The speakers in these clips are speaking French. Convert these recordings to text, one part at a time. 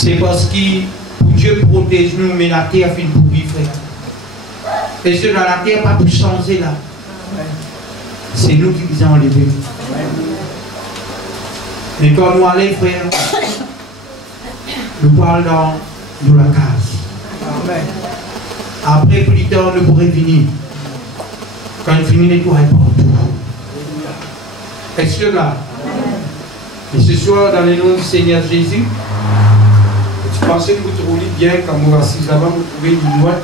C'est parce que Dieu protège nous, mais la terre finit pour vivre, frère. Et ce dans la terre, pas pour changer là. C'est nous qui nous avons enlevé. Mais quand nous allons, frère, nous parlons dans la case. Amen. Après, plus tard, nous pourrons venir. Quand nous finissons, nous pourrons partout. Est-ce que là? Et ce soir, dans le nom du Seigneur Jésus, tu pensais que vous trouvez bien quand vous assisez là-bas, vous trouvez une loi.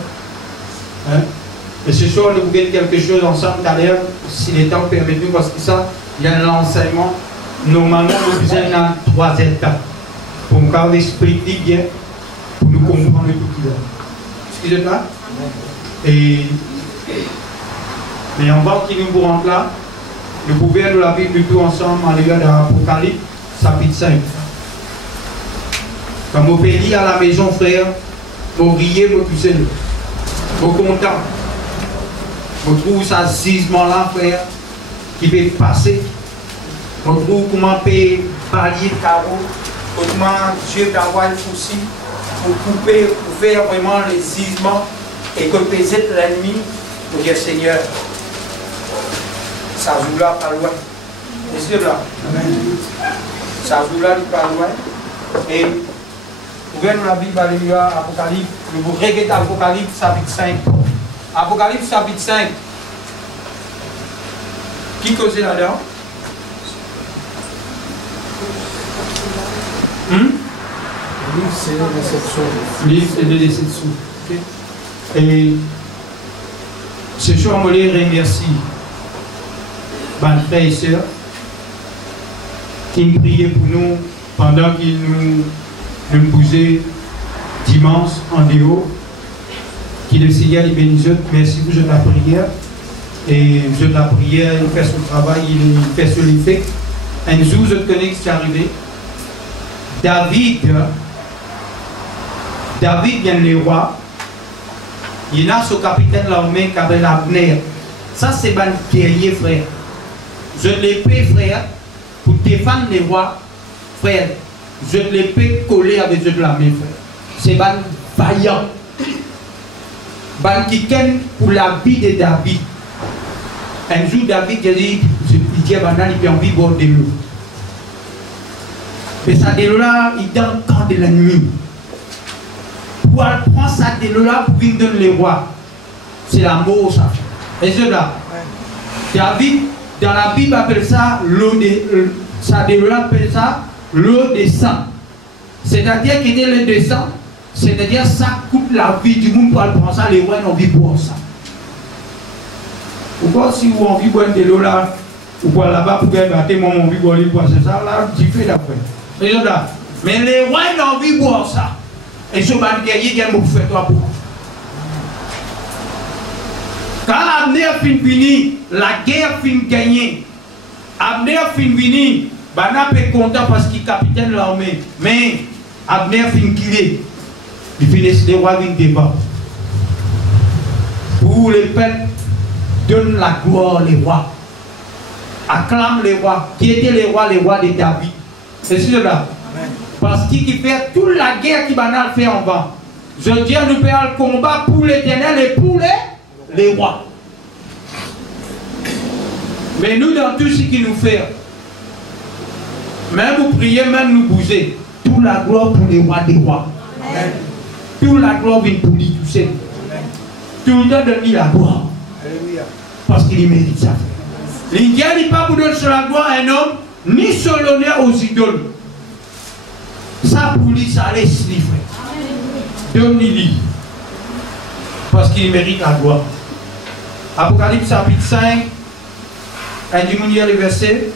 Hein? Et ce soir, nous voulons quelque chose ensemble tout à l'heure, si les temps permettent nous, parce que ça, il y a un enseignement. Normalement, nous faisons dans 3 étapes. Pour nous garder l'esprit bien, pour nous comprendre tout qui est. Excusez-moi. Mais avant qu'il nous rentre là, nous pouvons nous la Bible tout ensemble en l'égard de l'Apocalypse, chapitre 5. Quand vous pédez à la maison, frère, vous riez, vous poussez, vous content. Vous trouvez ça gisement là, frère, qui peut passer. Vous trouvez comment peut balayer le carreau, comment Dieu peut avoir le souci pour couper, pour faire vraiment les gisements et que peut-être l'ennemi pour dire Seigneur, ça joue là pas loin. Est-ce que là? Ça joue là pas loin. Et ouvrez-nous la Bible, alléluia, Apocalypse. Vous regardez Apocalypse chapitre 5. Apocalypse chapitre 5. Qui causait là-dedans? Livre, c'est de déception. Livre, c'est de déception. Okay. Et ce soir, on les remercie, mes frères et sœurs, qui nous priaient pour nous pendant qu'ils nous posaient dimanche en déo. Qui le Seigneur les bénisse. Merci pour la prière. Et je la prière, il fait son travail, il fait son effet. Un jour, je connais ce qui est arrivé. David vient le roi. Il y a ce capitaine l'armée qui avait l'Abner. Ça, c'est un guerrier, frère. Je l'épée, frère, pour défendre les rois, frère. Je l'épée collée avec de la main, frère. C'est un vaillant. Un qui ken pour la vie de David. Un jour, David a dit, il dit, il a envie de boire de l'eau. Mais ça, de l'eau là, il est dans le camp de l'ennemi. Pour prendre ça de l'eau là pour venir donner les rois. C'est la mort, ça. Et c'est là. David, dans la Bible, appelle ça l'eau de. Ça de l'eau là, appelle ça l'eau de sang. C'est-à-dire qu'il est le de sang. C'est-à-dire ça coupe la vie du monde pour prendre ça, les rois n'ont envie de boire ça. Pourquoi si vous avez envie de boire de l'eau là, vous pouvez là-bas pour faire battre, moi j'ai envie de boire ça, là, tu fais d'après. Mais les rois n'ont envie de boire ça. Et ce ban guerrier vient me faire toi pour. Quand Abner fin fini, la guerre fin gagnée. Abner fin fini, Bana peut content parce qu'il est capitaine de l'armée. Mais Abner fin killé. Il finit les rois viennent débat. Pour les peuples, donne la gloire les rois. Acclame les rois. Qui étaient les rois de David. C'est sûr là. Parce qu'il fait toute la guerre qui va faire en bas. Je dis nous faire le combat pour l'Éternel et pour les rois. Mais nous, dans tout ce qu'il nous fait, même vous priez, même nous bouger, toute la gloire pour les rois des rois. Amen. Toute la gloire vient pour lui, tu sais. Tout le temps donne la gloire. Parce qu'il mérite ça. L'Indien n'est pas pour donner sur la gloire à un homme, ni sur l'honneur aux idoles. Ça pour lui, ça laisse les frères. Donne-lui. Parce qu'il mérite la gloire. Apocalypse chapitre 5. Un dimanche, le verset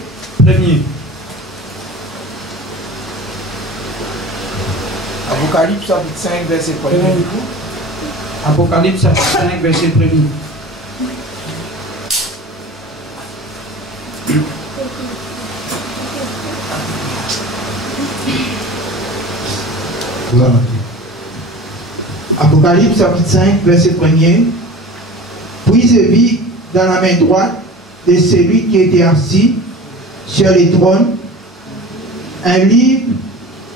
1er. Apocalypse chapitre 5, verset 1er. Apocalypse chapitre 5, verset 1er. Apocalypse chapitre 5, verset 1er. Puis je vis dans la main droite de celui qui était assis sur les trônes un livre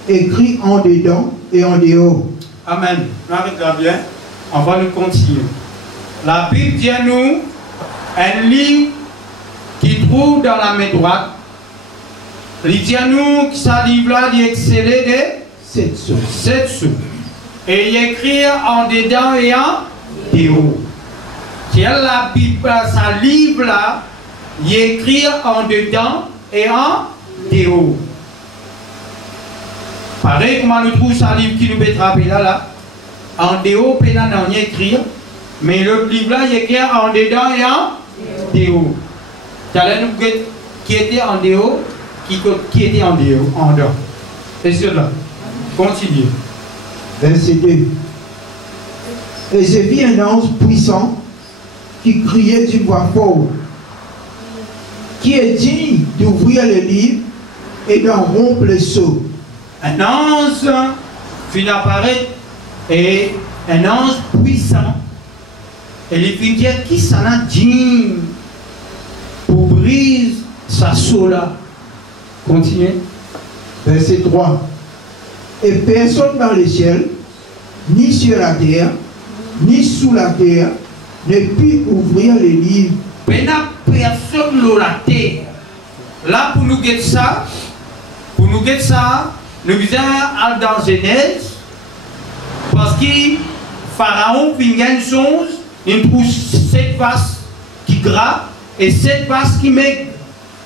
écrit en dedans et en dehors. Amen. Regarde bien. On va nous continuer. La Bible dit à nous un livre qui trouve dans la main droite. Il dit à nous que ce livre-là est excellé de 7 sous. 7 sous. Et il écrit en dedans et en dehors. C'est la Bible, ce livre-là, il écrit en dedans et en dehors. Pareil, comment nous trouvons ce livre qui nous mettra là, en dehors, on n'a écrit, mais l'autre livre-là, il écrit en dedans et en dehors. Qui était en dehors, qui était en dehors, en dehors. Et cela, continue. Verset 2. Et j'ai vu un ange puissant qui criait d'une voix forte, qui est digne d'ouvrir le livre et d'en rompre le sceau. Un ange finit apparaître et un ange puissant. Et il finit dire qui s'en a digne pour briser sa sceau là. Continuez. Verset 3. Et personne dans le ciel, ni sur la terre, ni sous la terre, ne put ouvrir le livre. Personne sur la terre. Là, pour nous guetter ça, nous visons dans Genèse, parce que Pharaon finit une chose, il trouve 7 vases qui gras et 7 vases qui maigres.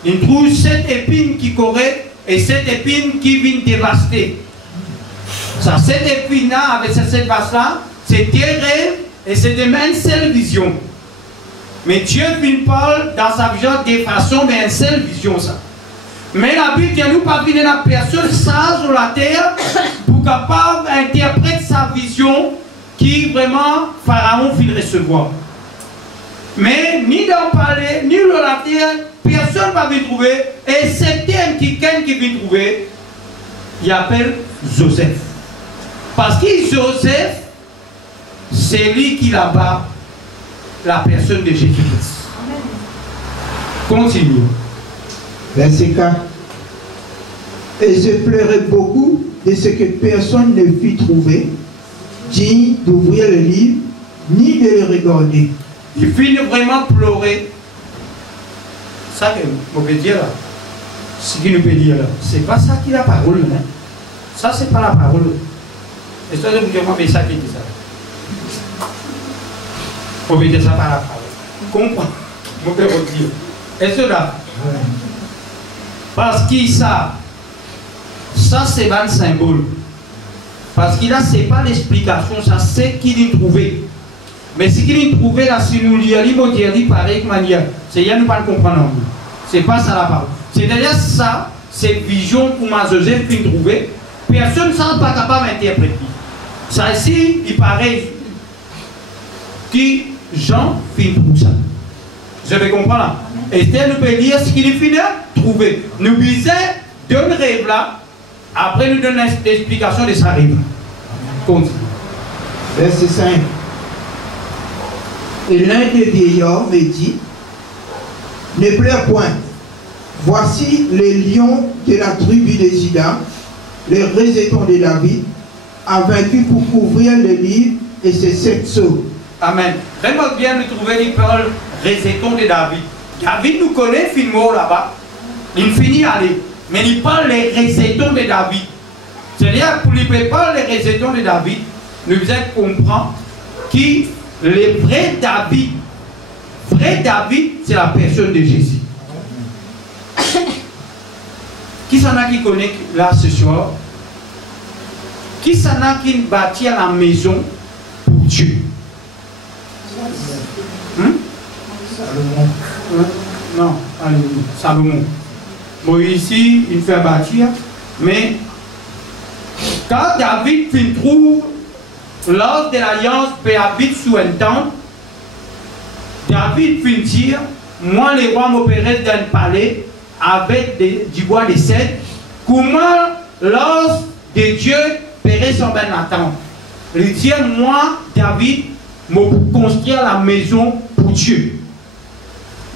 Il trouve 7 épines qui correctent et 7 épines qui viennent dévaster. Ça, 7 épines-là, avec ces 7 vases-là, c'est des rêves et c'est de même seule vision. Mais Dieu ne parle dans sa vision de façon, mais une seule vision, ça. Mais la Bible ne nous pas venir la personne sage sur la terre pour capable d'interpréter sa vision qui vraiment Pharaon vient recevoir. Mais ni dans le palais, ni dans la terre, personne ne va venir trouver. Et c'est quelqu'un qui vient trouver, il appelle Joseph. Parce que Joseph, c'est lui qui là-bas, la personne de Jésus-Christ. Continue. Verset 4. Et je pleurais beaucoup de ce que personne ne fit trouver, digne d'ouvrir le livre, ni de le regarder. Il finit vraiment pleurer. Ça que on peut dire là. Ce qu'il nous peut dire là. C'est pas ça qui est la parole. Hein? Ça, c'est pas la parole. Et ça, je vous dis, moi, mais ça qui dit ça. On peut dire ça par la parole. Comprends? On peut vous dire. Et cela. Parce que ça c'est un symbole. Parce que là, ce n'est pas l'explication, ça c'est qu'il a trouvé. Mais ce qu'il a trouvé là, si nous lisons, il dit pareil manière. C'est rien nous pas comprendre. Ce n'est pas ça la parole. C'est-à-dire ça, cette vision pour ma Joseph qui a trouvé, personne ne sera pas capable d'interpréter. Ça ici, il paraît que Jean fait tout ça. Je vais comprendre. Esther nous peut dire ce qu'il est fini de trouver. Nous disons d'un rêve là, après nous donne l'explication de sa rêve. Continue. Verset 5. Et l'un des vieillards me dit, ne pleure point. Voici les lions de la tribu de Juda, les rejetons de David, a vaincu pour ouvrir le livre et ses 7 sceaux. Amen. Vraiment bien nous trouver les paroles rejetons de David. David nous connaît finalement là-bas. Il finit à aller. Mais il parle les rejetons de David. C'est-à-dire, pour lui parler les rejetons de David, nous devons comprendre que le vrai David, c'est la personne de Jésus. Qui s'en a qui connaît là ce soir? Qui s'en a qui bâtit la maison pour Dieu? Non, Salomon. Moïse ici, il fait bâtir, mais quand David trouve lors de l'alliance habite sous un temple, David finit dire, moi les rois m'opéraient dans le palais avec du bois de cèdre, comment l'os de Dieu paierait son ben attente. Il dit, moi David, m'a construire la maison pour Dieu.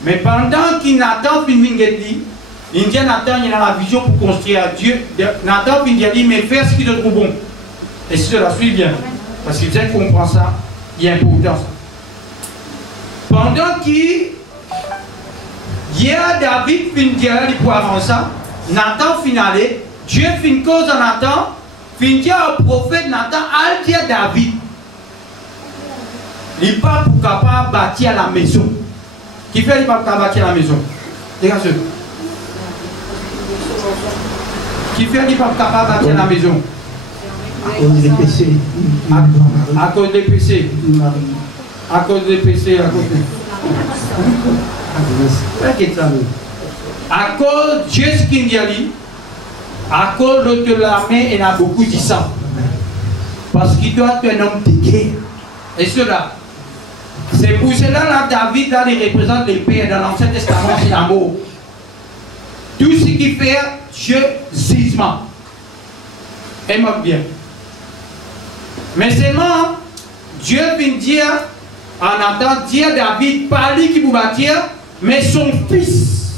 Mais pendant qu'il Nathan finit il dit Nathan il a la vision pour construire à Dieu. Nathan finit dit mais fais ce qu'il te trouve bon. Et si cela suit bien, parce que bien qu'on comprend ça, il est important ça. Pendant qu'il y a David fin dire pour avancer, Nathan finalé, Dieu fin cause en Nathan, fin dire au prophète Nathan, al dire David. Il n'est pas pour capable bâtir la maison. Qui fait il n'est pas pour bâtir la maison? Dégagez. Qui fait il n'est pas pour capable bâtir la maison? À cause des péchés. À cause des péchés. À cause des péchés, à cause des... À cause de Dieu ce qu'il dit, à cause de l'armée, il y a beaucoup de sang. Parce qu'il doit être un homme de guerre. Et cela, c'est pour cela là, David, là, il représente les pères dans l'Ancien Testament, c'est l'amour. Tout ce qu'il fait, Dieu, jugement. Aime bien. Mais seulement, Dieu vient dire, en attendant, dire David, pas lui qui vous bâtir, mais son fils.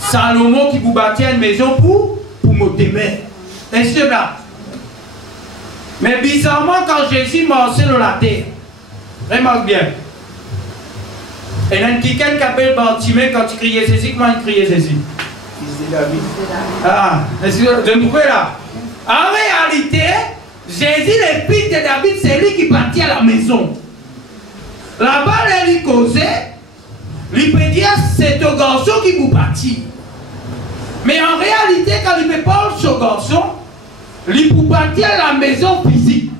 Salomon qui vous bâtir une maison pour me démettre. Et cela. Mais bizarrement, quand Jésus marchait sur la terre, remarque bien. Et il y a quelqu'un qui appelle Bartimée quand il criait ceci, comment il criait ceci? Fils de David. Ah, je me fais là. En réalité, Jésus, le fils de David, c'est lui qui bâtit à la maison. Là-bas, il causait, il peut dire c'est un garçon qui vous bâtit. Mais en réalité, quand il me parle de ce garçon, il peut bâtir la maison physique.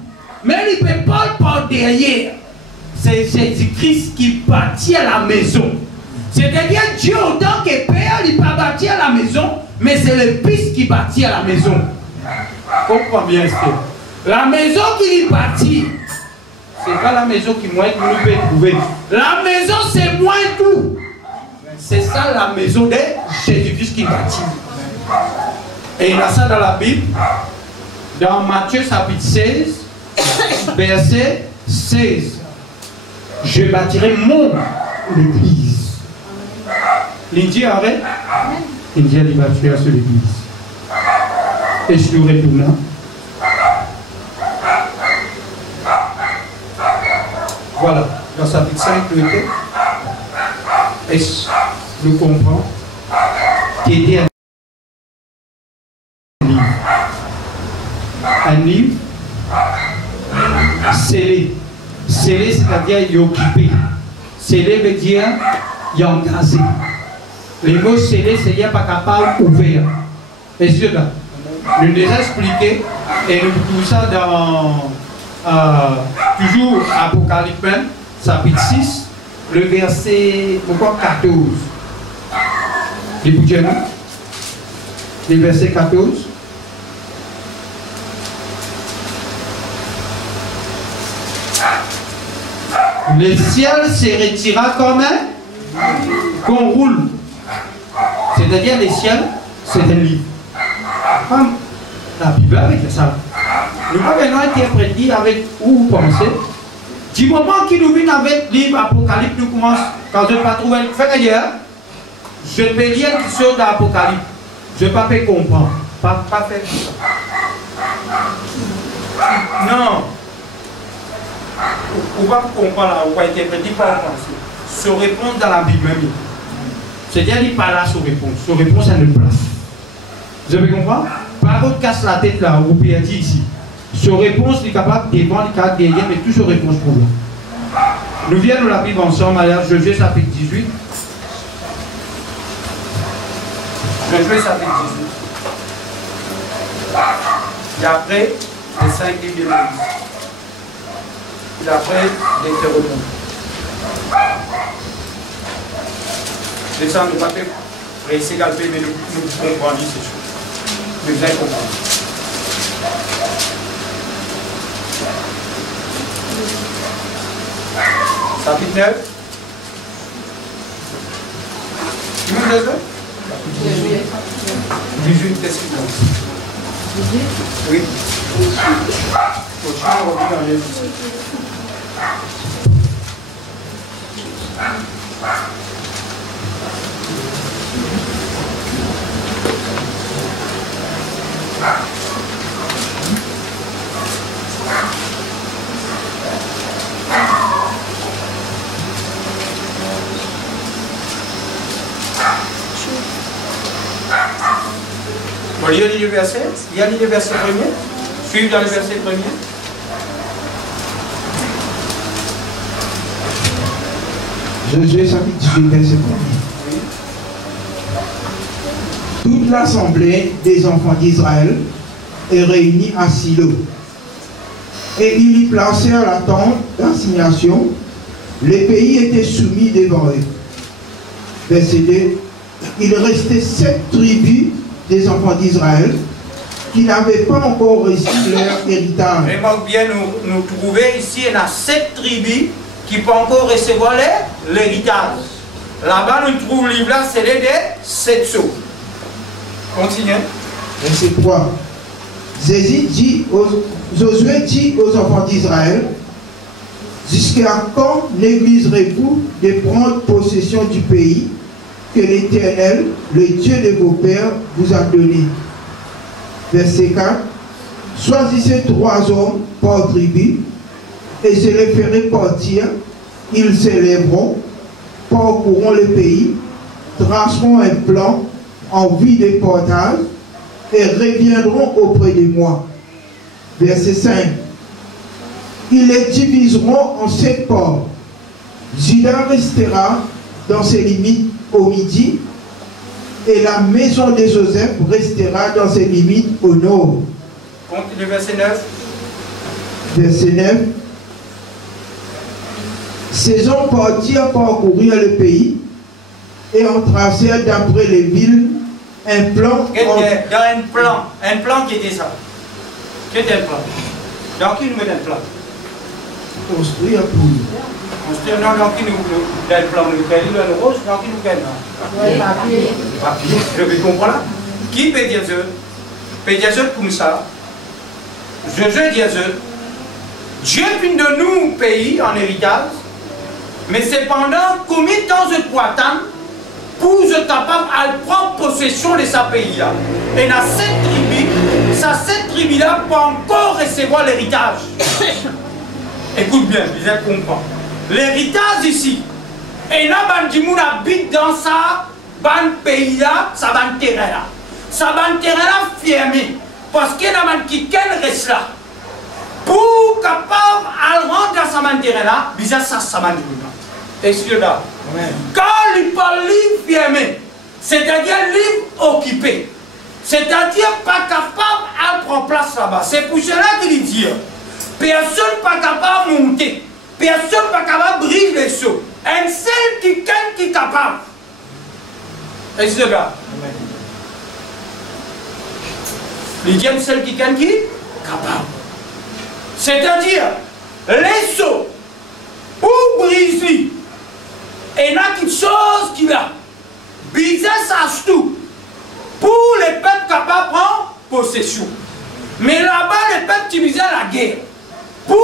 Mais il ne peut pas par derrière. C'est Jésus-Christ qui bâtit à la maison. C'est-à-dire Dieu, autant que Père, il peut bâtir à la maison, mais c'est le Fils qui bâtit à la maison. Comprends bien ce. La maison qu'il bâtit, c'est pas la maison qui moi nous peut trouver. La maison c'est moi tout. C'est ça la maison de Jésus-Christ qui bâtit. Et il y a ça dans la Bible, dans Matthieu chapitre 16, verset 16. Je bâtirai mon église. L'Indien arrête. L'Indien il bâtira sur l'église. Et je lui retourne. Voilà, dans chapitre 5, est-ce que nous comprenons qu'il y a un livre scellé. Scellé, c'est-à-dire il est occupé. Scellé veut dire il est engagé. Le mot scellé, c'est-à-dire pas capable ouvert. Et c'est là. Nous déjà expliqué et nous trouvons ça dans toujours Apocalypse, chapitre 6, le verset 14. Le verset 14. Le ciel se retira comme qu'on roule. C'est-à-dire le ciel, c'est un livre. Comme la Bible avec ça. Nous pouvons maintenant interpréter avec où vous pensez. Du moment qu'il nous vient avec le livre Apocalypse, nous commençons, quand je ne peux pas trouver, faites ailleurs, je peux lire quelque chose dans l'Apocalypse. Je ne peux pas comprendre. Pas faire ça. Non. On va comprendre, on va interpréter par la pensée. Se répondre dans la Bible même. C'est-à-dire, il parle là, se réponse. Se réponse à une place. Vous avez compris? Parole casse la tête là, vous perdez ici. Se réponse, il est capable devant, il est capable derrière, mais tout se réponse pour nous. Nous venons de la Bible ensemble, à Josué chapitre 18. Josué chapitre 18. Et après, les 5 livres. Et après, Deutéronome. Les gens ne pas réussir à le mais nous comprenons ces choses. Mais vous allez comprendre. Chapitre 9. Nous les autres 18 Thessaloniciens. Oui. Continuez à revenir dans les On lit le verset. Il y a le verset premier. Suivez dans le verset premier. Josué chapitre 18, verset 1. Toute l'assemblée des enfants d'Israël est réunie à Silo. Et ils y placèrent la tente d'assignation. Les pays étaient soumis devant eux. Verset 2. Il restait 7 tribus des enfants d'Israël qui n'avaient pas encore reçu leur héritage. Remarque bien, nous trouvons ici, il y a 7 tribus qui ne peuvent encore recevoir l'héritage. Là-bas, nous trouvons le livre là, c'est les 7 sceaux. Continuez. Verset 3. Josué dit aux enfants d'Israël, jusqu'à quand négligerez-vous de prendre possession du pays que l'Éternel, le Dieu de vos pères, vous a donné? Verset 4. Choisissez 3 hommes par tribu et je les ferai partir. Ils s'élèveront, parcourront le pays, traceront un plan en vue de portage et reviendront auprès de moi. Verset 5. Ils les diviseront en 7 parts. Juda restera dans ses limites au midi et la maison de Joseph restera dans ses limites au nord. Continue verset 9. Verset 9. Ces hommes partirent parcourir le pays et ont tracé d'après les villes un plan. Dans un plan qui était ça. Qui était un plan? Dans qui nous met un plan? Construire pour construire, non, dans qui nous met un plan? Nous mettons le rose, dans qui nous met papier. Papier, je vais comprendre. Qui peut dire ça? Peut dire ça comme ça. Je dis ça. Dieu vient de nous pays en héritage, mais cependant, combien de temps je dois attendre pour être capable de prendre possession de ce pays-là? Et dans cette tribu, cette tribu-là peut encore recevoir l'héritage. Écoute bien, vous allez comprendre. L'héritage ici, et là, on habite dans ça, pays-là, ça va terrain-là. Ça va terrain-là fermé. Parce qu'il y a qui reste là. Pour capable de rendre dans ce terrain-là, ça va et sur là. Quand il parle livre fermé, c'est-à-dire livre occupé, c'est-à-dire pas capable de prendre place là-bas. C'est pour cela qu'il dit personne pas capable de monter, personne pas capable de briser les sauts. Un seul qui est capable. Et c'est là. Le deuxième seul qui est capable. C'est-à-dire les sauts ou briser. Et il y a quelque chose qui va. Bizarre, ça tout. Pour les peuples capables de prendre possession. Mais là-bas, les peuples qui visaient la guerre. Pour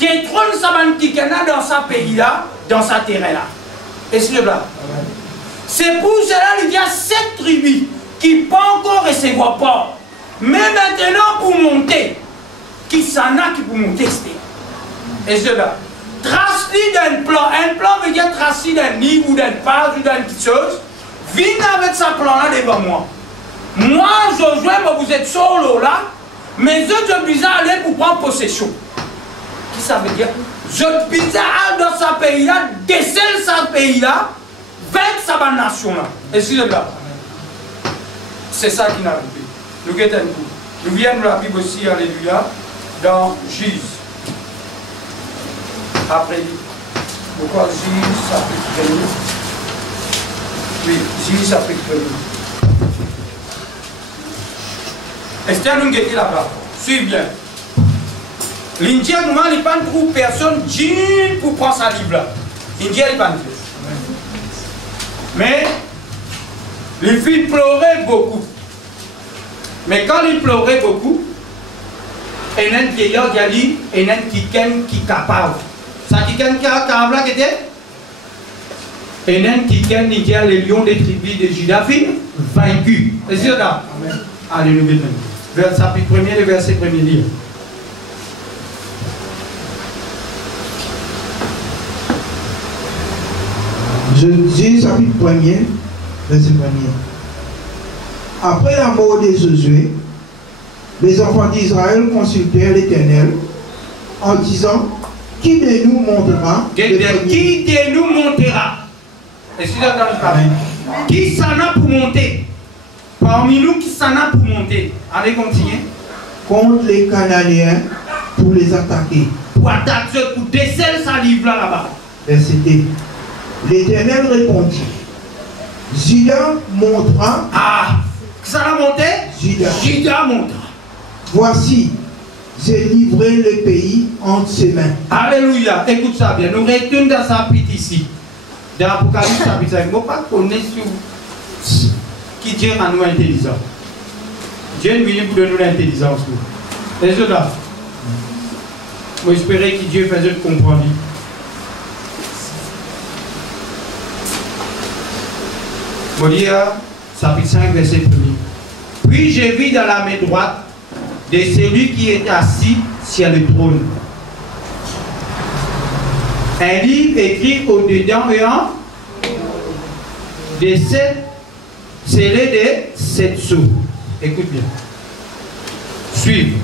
détruire Sabantikana dans ce pays-là, dans ce terrain-là. Et c'est là. C'est pour cela qu'il y a 7 tribus qui ne peuvent encore recevoir pas. Mais maintenant, pour monter, qui s'en a qui pour monter, et c'est là. Trace-lui d'un plan. Un plan veut dire trace-lui d'un livre ou d'une page ou d'une petite chose. Viens avec ce plan-là devant moi. Moi, Josué, vous êtes solo là, mais je suis obligé d'aller pour prendre possession. Qui ça veut dire? Je suis obligé d'aller dans ce pays-là, déceler ce pays-là, vaincre sa nation-là. Et c'est là. C'est ça qui n'a pas fait. Nous guettons un coup. Nous venons de la Bible aussi, alléluia, dans Juge. Après, pourquoi Juge chapitre 1? Oui, Juge chapitre 1. Esther nous guette là-bas. Suivez bien. L'Indien, nous n'avons pas trouvé personne digne pour prendre sa livre là. L'Indien, il n'a pas mais, les filles pleuraient beaucoup. Mais quand ils pleuraient beaucoup, il y a un vieillard qui a dit, il y a un qui est capable. Ça qui est capable là, qui était? Il y a un qui est les lions des tribus de Juda, vaincus. C'est ça là? Alléluia. Chapitre 1er, le verset 1er lire. Je dis chapitre 1er, verset 1er. Après la mort de Josué, les enfants d'Israël consultèrent l'Éternel en disant, qui de nous montera? Qui de nous montera? Est-ce que vous avez parlé? Qui s'en a pour monter? Parmi nous, qui s'en a pour monter? Allez, continuez. Contre les Cananéens pour les attaquer. Pour attaquer, pour déceler sa livre là-bas. Verset 2. L'Éternel répondit, Juda montera. Ah, ça a monté? Juda montera. Voici, j'ai livré le pays entre ses mains. Alléluia. Écoute ça bien. Nous retournons dans sa petite ici. Dans l'Apocalypse chapitre 5. Je ne pas connaître qui Dieu a nous intelligent. Dieu est venu pour donner l'intelligence. Et c'est là. J'espérais que Dieu faisait comprendre. Je vais dire, chapitre 5, verset 1er. Puis j'ai vu dans la main droite de celui qui était assis sur le trône un livre écrit au-dedans et en de sept, scellé de 7 sceaux. Écoute bien. Suivre.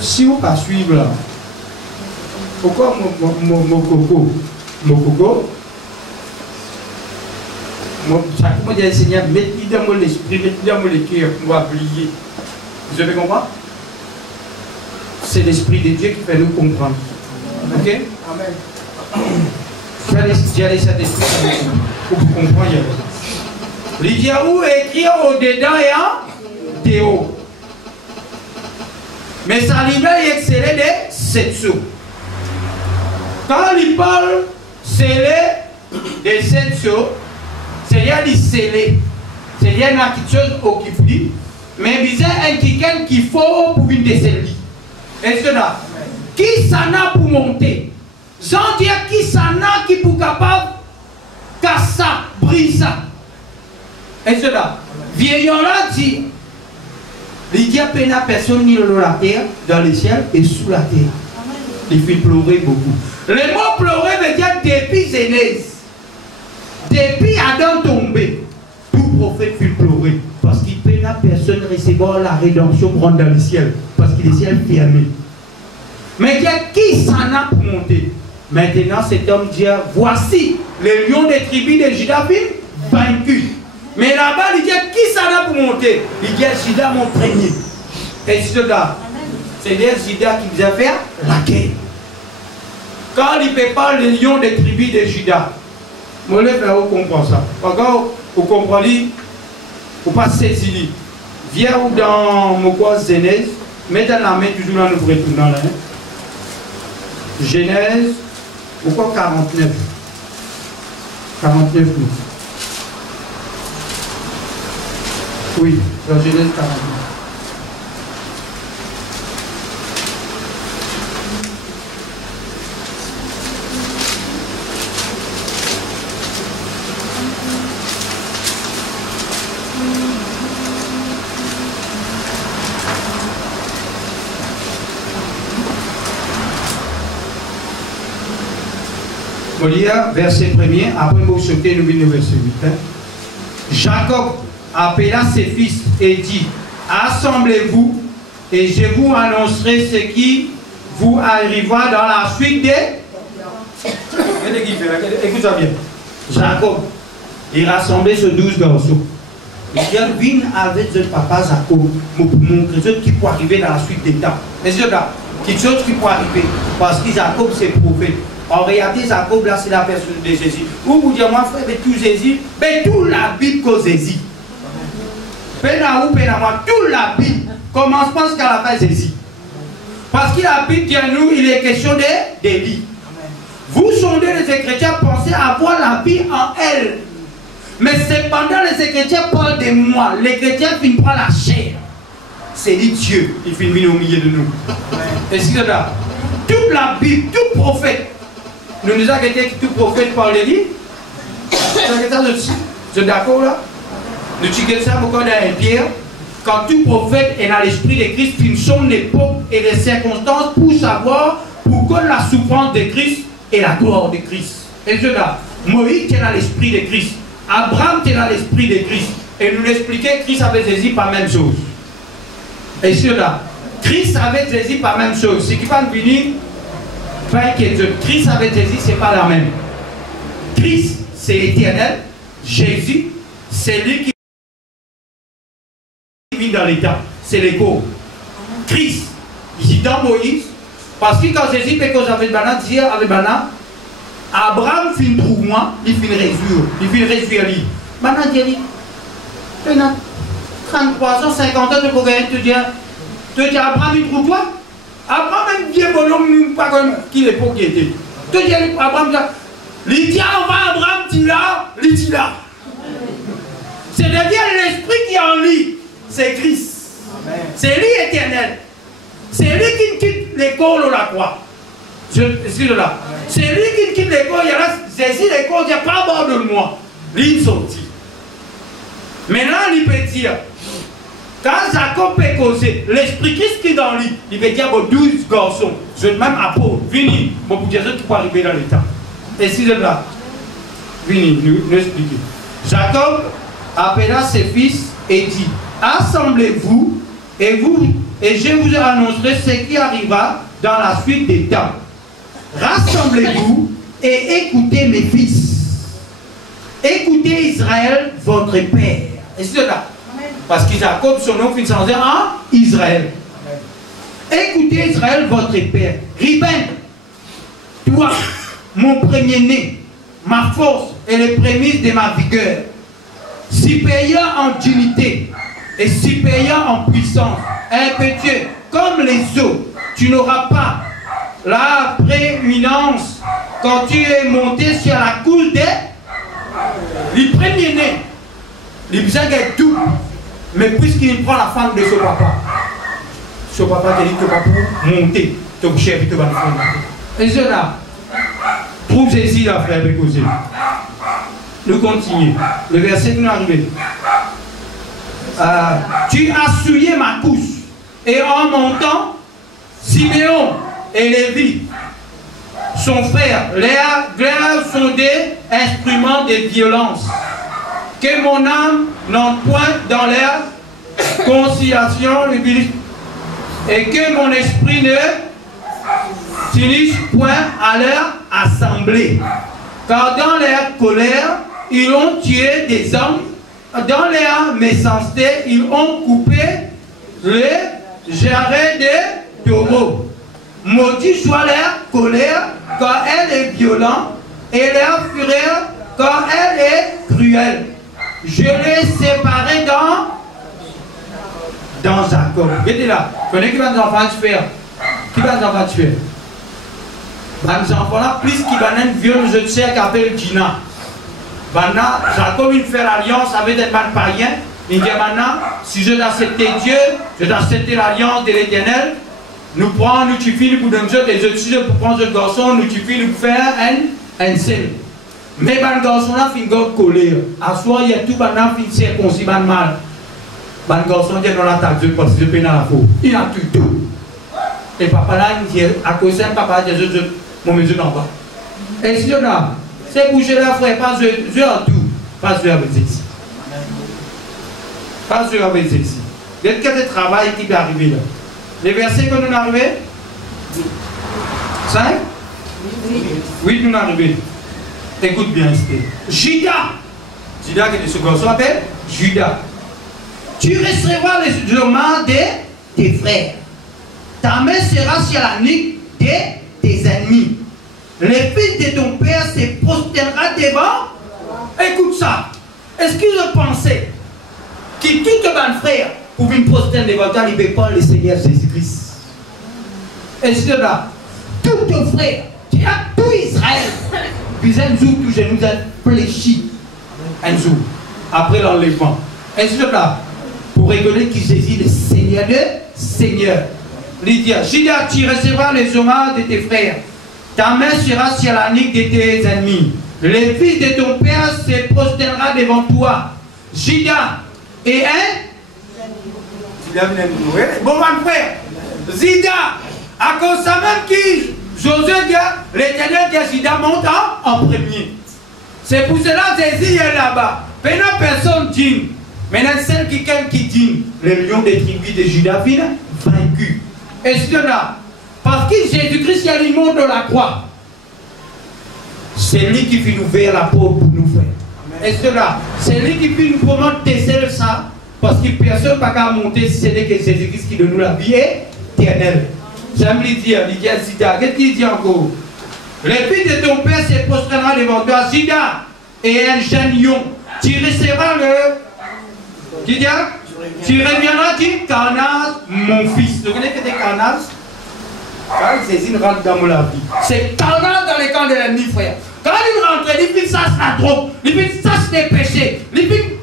Si vous ne pas suivre là, pourquoi mon coco, chaque fois que Seigneur, mettez dans mon esprit, mettez dans mon cœur pour oublier. Vous avez compris? C'est l'esprit de Dieu qui fait nous comprendre. Ok? Amen. J'ai laissé cet esprit pour vous comprendre. Lydia où écrit au-dedans et en théo. Mais ça livre est excellé de 7 sceaux. Quand il parle scellé de 7 sceaux, c'est-à-dire il scellé. C'est-à-dire quelque chose occupé. Mais il y a un quelqu'un qu'il faut pour une décennie. Est-ce que là? Qui s'en a pour monter? J'en dis qui s'en a qui pour capable casser ça, briser ça. Est-ce que là? Vieillard là dit, il dit à peine à personne ni dans la terre, dans le ciel et sous la terre. Il fait pleurer beaucoup. Le mot pleurer veut dire depuis Genèse. Depuis Adam tombé, tout prophète fait pleurer. Parce qu'il peine à personne recevoir la rédemption grande dans le ciel. Parce qu'il est ciel fermé. Mais il y a qui s'en a pour monter? Maintenant cet homme dit, voici le lion des tribus de Juda vaincu. Mais là-bas, il dit, qui s'en a pour monter? Il dit, Juda mon premier. Et c'est là. C'est-à-dire Juda qui vous a fait la guerre. Quand il prépare le lion des tribus de Juda, moi, je vais vous comprendre ça. Quand vous comprenez, vous pas saisir. Viens dans mon quoi Genèse, mettez la main toujours là, nous retournons là. Genèse, pourquoi 49? 49 nous. Oui, dans Genèse 49. On lit verset 1er, après vous sautez nous venons verset 8. Jacob appela ses fils et dit, assemblez-vous et je vous annoncerai ce qui vous arrivera dans la suite des... Écoute ça bien. Jacob, il rassemblait ces 12 garçons. Il dit, viens avec ce papa Jacob, mon chrétien qui peut arriver dans la suite des temps. Mais c'est là, quelque chose qui peut arriver. Parce que Jacob c'est prophète. En réalité, Jacob, là, c'est la personne de Jésus. Vous vous dites, moi, frère, mais tout Jésus, mais toute la Bible que Jésus. Pena ou pena moi, toute la Bible commence pas jusqu'à la fin Jésus. Parce que la Bible dit à nous, il est question de vie. Vous sondez les chrétiens, pensez avoir la vie en elle. Mais cependant, les chrétiens parlent de moi. Les chrétiens finissent par la chair. C'est dit Dieu, il finit au milieu de nous. Est-ce que là, toute la Bible, tout prophète, nous nous avons dit que tout prophète parle de lui. C'est d'accord là? Nous disons ça encore dans Pierre. Quand tout prophète est dans l'esprit de Christ, il son l'époque et les circonstances pour savoir pourquoi la souffrance de Christ et la gloire de Christ. Et je là, Moïse est dans l'esprit de Christ. Abraham est dans l'esprit de Christ. et nous l'expliquer, Christ avait Jésus par même chose. Et cela, Christ avait Jésus par même chose. Ce qui va venir, pas inquiétude. Christ avec Jésus, c'est pas la même. Christ, c'est éternel. Jésus, c'est lui qui vit dans l'état. C'est l'écho. Christ, il dans Moïse, parce que quand Jésus fait cause avec Bana, dit avec Bana, Abraham fin trouve moi, il fin réduire lui. Maintenant, il dit, tu as 33 ans, 50 ans, tu peux gagner, tu dis, Abraham, il trouve toi? Abraham, même bien bonhomme, pas comme qui l'époque qui était. Tu dis, Abraham, il dit, on va Abraham, tu là, il dit là. C'est-à-dire l'esprit qui est en lui, c'est Christ. C'est lui éternel. C'est lui qui quitte l'école ou la croix. Excusez-moi. C'est lui qui quitte l'école, il y a là, Jésus l'école, il n'y a pas bord de moi. Lui, il sortit. Maintenant, il peut dire, quand Jacob peut causer, l'esprit Christ qui est dans lui, il peut dire, bon, 12 garçons, je même apôtre, venez, bon, pour dire qui peut arriver dans l'état. Excusez-moi. Venez, nous expliquer. Jacob appela ses fils et dit, assemblez-vous et je vous annoncerai ce qui arrivera dans la suite des temps. Rassemblez-vous et écoutez mes fils. Écoutez Israël, votre père. Et c'est là. Parce que Jacob, son nom finit sans dire en Israël. Écoutez Israël, votre père. Riben, toi, mon premier-né, ma force et les prémices de ma vigueur, supérieur en dignité et supérieur en puissance, impétueux comme les eaux, tu n'auras pas la prééminence quand tu es monté sur la cour des premiers-nés. Il est tout, mais puisqu'il prend la femme de son papa te dit que tu vas monter ton chef et te va le. Et cela, trouve Jésus là, frère Bécosé. Nous continuons. Le verset qui nous arrive. Tu as souillé ma couche, et en montant, Siméon et Lévi, son frère, Léa sont des instruments de violence. Que mon âme n'entre point dans leur conciliation et que mon esprit ne s'unisse point à leur assemblée. Car dans leur colère, ils ont tué des hommes. Dans leur méchanceté, ils ont coupé les jarrets des taureaux. Maudit soit leur colère quand elle est violente et leur fureur quand elle est cruelle. Je les séparais dans Jacob. Regardez là. Vous connaissez qui va nous enfants faire? Qui va nous enfants tuer? Nos enfants là, plus qui va nous viol, je sais qu'appelle Gina. Maintenant, Jacob il fait l'alliance avec des païens. Il dit maintenant, si je accepté Dieu, je dois accepter l'alliance de l'Éternel. Nous prenons, nous tuons, nous pouvons nous les autres pour prendre ce garçon, nous tuons, nous faire un seul. Mais le garçon là, il a colère. À soi, il y a tout maintenant, il s'est circoncis, mal. Le garçon dit non, l'attaque, parce que je peux dans la faute. Il a tout. Et papa là, il dit, à cause de papa, il dit, mon mesure n'en va. Et si on a, c'est bouger là, frère, pas je en tout, pas je avec ici. Pas je avec ici. Il y a quel travail qui peut arriver là. Les versets que nous arrivons 5 Oui, nous arrivons. Écoute bien, c'était Judas. Judas, qui est ce qu'on s'appelle Judas. Tu recevras les hommages de tes frères. Ta main sera sur la nuque de tes ennemis. Les fils de ton père se prosternera devant. Écoute ça. Est-ce que je pensais que tout mon frère pouvait me prosterner devant toi, il ne peut pas le Seigneur Jésus-Christ? Est-ce que là, tous tes frères, tu as tout Israël, puis un jour, tout je nous ai fléchi. Un jour, après l'enlèvement. Est-ce que là, pour rigoler qui Jésus, le Seigneur de Seigneur. Lydia, Judas, tu recevras les hommages de tes frères. Ta main sera sur la nuque de tes ennemis. Les fils de ton père se prosternera devant toi. Judas et bon, mon frère, Zida, à cause de ça même qui, Josué dit, l'Éternel de Judas monte en premier. C'est pour cela que Jésus est là-bas. Personne dit, Maintenant, celle qui dit le lion des tribus de Juda vient vaincu. Est-ce que là, parce que Jésus-Christ a lui montre la croix, c'est lui qui fait nous ouvrir la porte pour nous faire. Est-ce que là, c'est lui qui fait nous comment tester ça, parce que personne ne peut pas monter si ce n'est que Jésus-Christ qui donne nous la vie éternelle. J'aime lui dire, Zida, qu'est-ce qu'il dit encore? Les filles de ton père se prosterneront devant toi, Zida, et un jeune lion. Tu recevras le. Qui dit? Tu reviendras dire Canas, mon fils. Vous connaissez que c'est Canas? Quand Jésus rentre dans la vie, c'est Canas dans les camps de l'ennemi, frère. Quand il rentre, il fait ça, c'est la drogue. Il fait ça, c'est des péchés. Il fait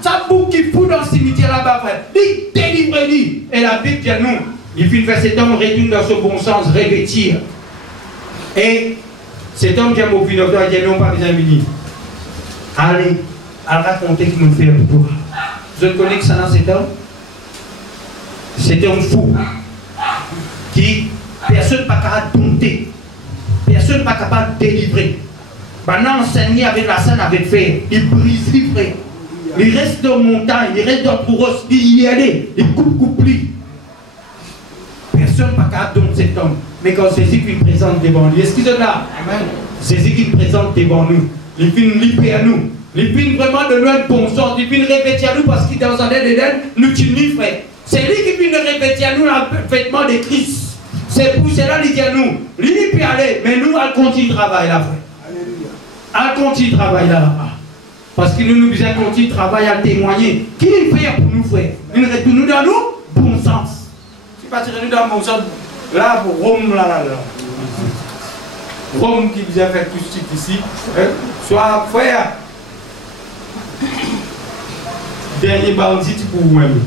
ça, bouc qui fout dans le cimetière là-bas, frère. Il délivre, lui. Et la Bible dit à nous, il fait faire cet homme retourne dans son bon sens, revêtir. Et cet homme vient au puis docteur, il dit non, pas besoin de venir. Allez, à raconter qu'il nous fait un tour. Je connais que ça dans cet homme. C'est un fou qui, personne n'est pas capable de dompter. Personne n'est pas capable de délivrer. Maintenant, enseigner avec la scène, avec fer, il brise les frères. Il reste dans la montagne, il reste dans le pouros, il y allait, il coupe lui. Personne n'est pas capable de dompter cet homme. Mais quand Jésus qui nous présente devant lui, excusez-moi, Jésus qui nous présente devant nous, il vient nous libérer à nous. Il vient vraiment de nous un bon sens, il vient répéter à nous parce qu'il est dans un Éden, nous tuons, frère. C'est lui qui vient répéter à nous le vêtement de Christ. C'est pour cela qu'il dit à nous, lui il peut aller, mais nous, on continue de travailler là, frère. On continue de travailler là-bas. Parce que nous besoin de continuer de travailler à témoigner. Qui il fait pour nous, frère? Il retourne nous dans nous, bon sens. Si pas nous dans le bon sens, là, pour Rome, là. Rome qui vous a fait tout ce type ici, soit frère. Dernier bandit pour vous-même.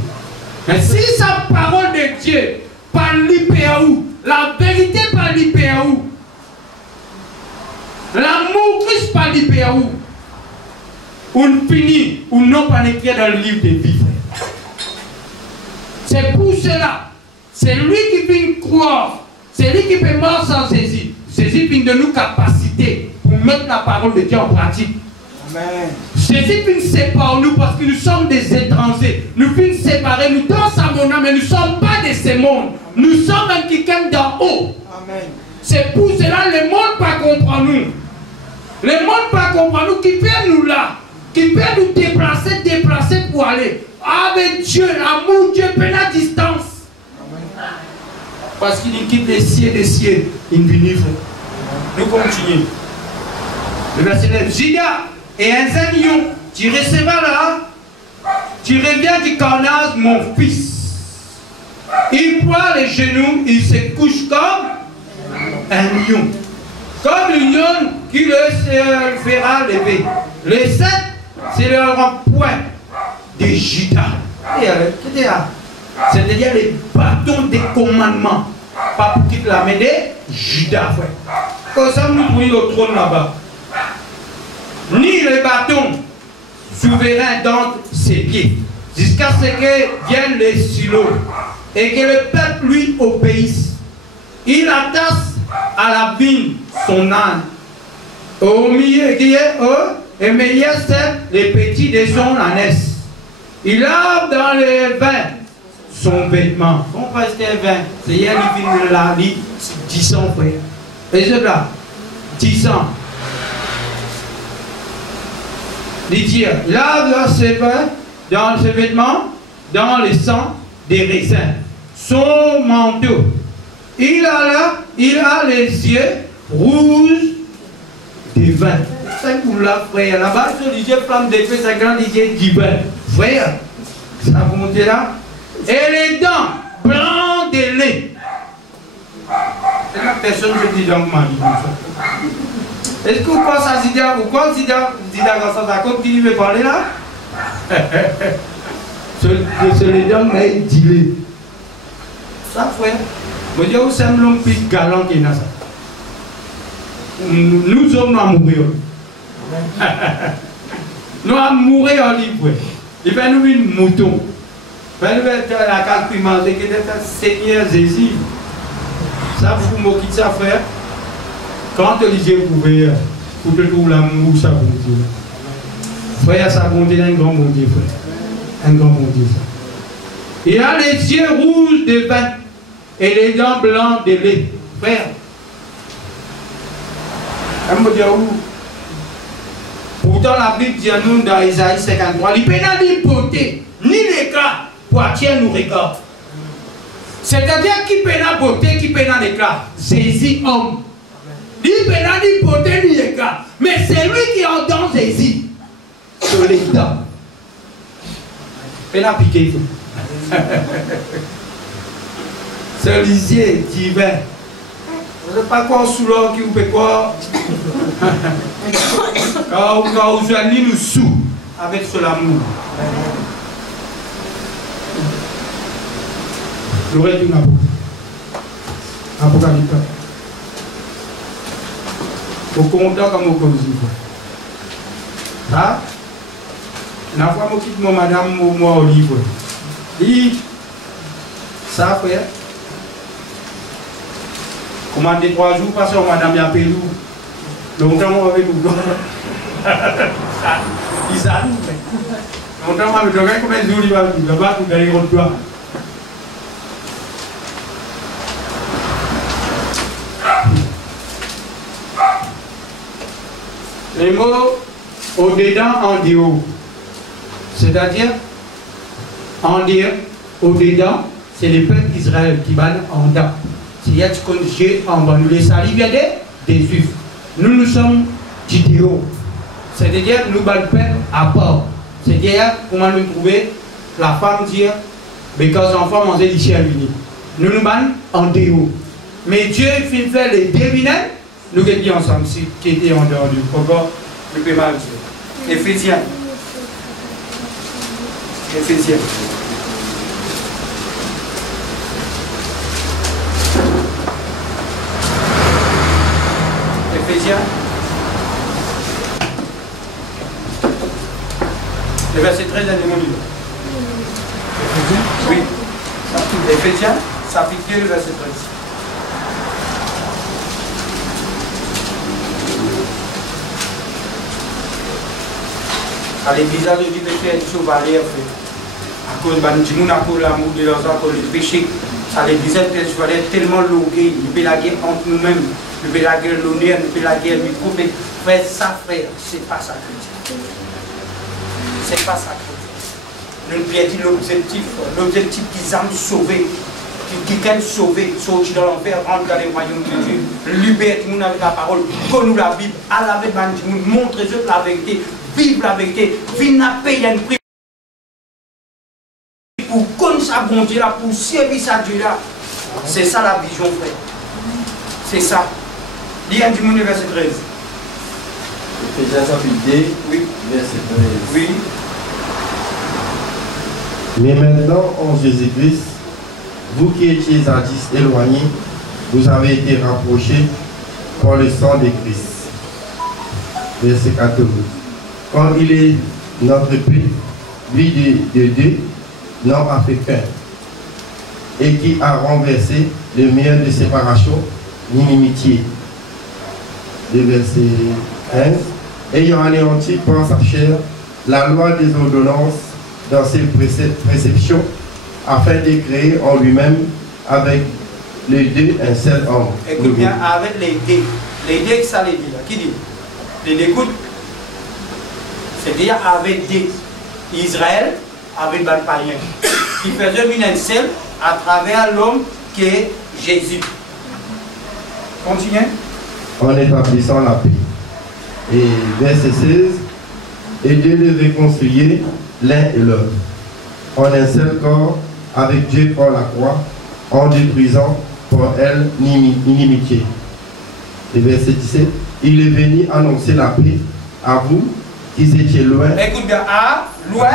Mais si sa parole de Dieu par l'IPAU, la vérité par l'IPAU, l'amour Christ par l'IPAU, on finit ou non pas écrit dans le livre de vie. C'est pour cela, c'est lui qui vient croire, c'est lui qui peut mort sans saisir. Jésus vient de nous capacité pour mettre la parole de Dieu en pratique. Amen. Jésus vient séparer nous parce que nous sommes des étrangers. Nous venons séparer, nous dans sa monnaie, mais nous ne sommes pas de ce monde. Nous sommes un quelqu'un d'en haut. Amen. C'est pour cela que le monde ne peut pas comprendre nous. Le monde ne peut pas comprendre nous qui peut nous là, qui peut nous déplacer pour aller. Avec Dieu, l'amour, Dieu peut la distance. Amen. Parce qu'il quitte les cieux, il vient. Nous continuons. Le verset 9. Juda et un lion, tu recevras là, tu reviens du carnage, mon fils. Il pointe les genoux, il se couche comme un lion. Comme le lion qui le fera lever. Les 7, c'est le point de Juda. C'est-à-dire les bâtons des commandements. Pas pour qu'il la mène Juda. Comme ça, nous prenons le trône là-bas. Ni le bâton souverain dans ses pieds, jusqu'à ce que viennent les silos et que le peuple lui obéisse. Il attache à la vigne son âne. Au milieu qui est et meilleur c'est les petits de son ânesse. Il lave dans le vin son vêtement. On passe un vin. C'est hier il vient là, 10 ans frère. Et c'est là, 10 ans. Il dit, lave dans ses vins, dans ses vêtements, dans le sang des raisins. Son manteau. Il a les yeux rouges du vin. C'est pour la frère. Là-bas, sur les yeux flammes d'épée, ça grand les yeux du vin. Frère, ça monte là. Et les dents blancs de lait. C'est la personne qui dit donc ma vie. Est-ce que vous pensez à Zida? Ou quand Zida ça continue de parler là? C'est les dents mais dilé. Ça frère. Je dis où c'est l'homme plus galant qui est là. Nous sommes à mourir. Nous allons mourir en libre. Il va nous une mouton. Il va nous mettre la carte pimentée qui est le Seigneur Jésus. Ça vous moque de ça frère. Quand tu dis que vous pouvez pour te trouver l'amour, ça bonté. Frère, ça bonté dans un grand bon Dieu frère. Un grand bon Dieu. Il a les yeux rouges de vin et les dents blancs de lait. Frère, elle me dit où? Pourtant la Bible dit à nous dans Isaïe 53, il n'y a ni beauté, ni l'éclat, Poitiers nous regarde. C'est-à-dire qui peut la beauté, qui peut l'éclat? Jésus homme. Il peut ni beauté, ni l'éclat. Mais c'est lui qui entend Jésus sur les dents. Il a piqué. C'est lisier divin. Vous n'avez pas quoi sous l'eau qui vous fait quoi? Quand vous joignez nous sous avec ce l'amour. J'aurais dit une apocalypse. Au content comme au cause. Ah? La fois je quitte mon madame, moi au livre. Dit, ça frère. Commandez 3 jours, parce que madame y a payé nous. Longtemps avec nous. Ils savent. Longtemps avec nous. Combien de jours il va nous là-bas pour gagner contre toi? Les mots au-dedans, en dehors. C'est-à-dire, en dire, au-dedans, c'est le peuple d'Israël qui va en dedans. C'est-à-dire que Dieu en bas. Nous les salives des Juifs. Nous sommes du dehors. C'est-à-dire, nous allons le peuple à part. C'est-à-dire, comment nous trouver la femme dire, mais quand les enfants mangeaient du chien uni. Nous nous allons en dehors. Mais Dieu fait faire les devinets. Nous étions ensemble, qui étaient en dehors du programme, le plus mal. Éphésiens. Éphésiens. Éphésiens. Le verset 13 de mon livre. Oui. Éphésiens, ça pique le verset 13. À l'église, je dis que c'est une chevalier, à cause de l'amour de leurs enfants, à cause du péché. À l'église, c'est chevalier tellement logué, il peut la guerre entre nous-mêmes, il peut la guerre l'honneur, il peut la guerre le micro, mais frère, ça, frère, c'est pas ça chrétien. C'est pas ça chrétien. Nous perdons l'objectif qu'ils ont sauvé, qui veulent sauver, sortir dans l'enfer, rentrer dans les royaumes de Dieu, libérer tout le monde avec la parole, connaître la Bible, à la Bible, montrer eux la vérité. Vivre la vérité, vivre la paix, il y a une prière pour connaître sa bon Dieu là, pour servir sa Dieu là. C'est ça la vision, frère. C'est ça. Il y a du monde, verset 13. Éphésiens chapitre 2, oui. Verset 13. Oui. Mais maintenant, en Jésus-Christ, vous qui étiez jadis éloignés, vous avez été rapprochés par le sang de Christ. Verset 14. Quand il est notre but, lui de deux, n'en a fait qu'un, et qui a renversé le mur de séparation, l'inimitié. Le verset 15. Ayant anéanti par sa chair la loi des ordonnances dans ses préceptions, afin de créer en lui-même avec les deux un seul homme. Écoute bien, avec les deux. Les deux, ça les dit là. Qui dit? Les deux, écoute. C'est-à-dire avec des Israël, avec les païens, qui faisait une seule à travers l'homme qui est Jésus. Continuez. En établissant la paix. Et verset 16, et de les réconcilier l'un et l'autre, en un seul corps, avec Dieu par la croix, en détruisant pour elle l'inimitié. Et verset 17, il est venu annoncer la paix à vous qui étiez loin. Écoute bien, à loin.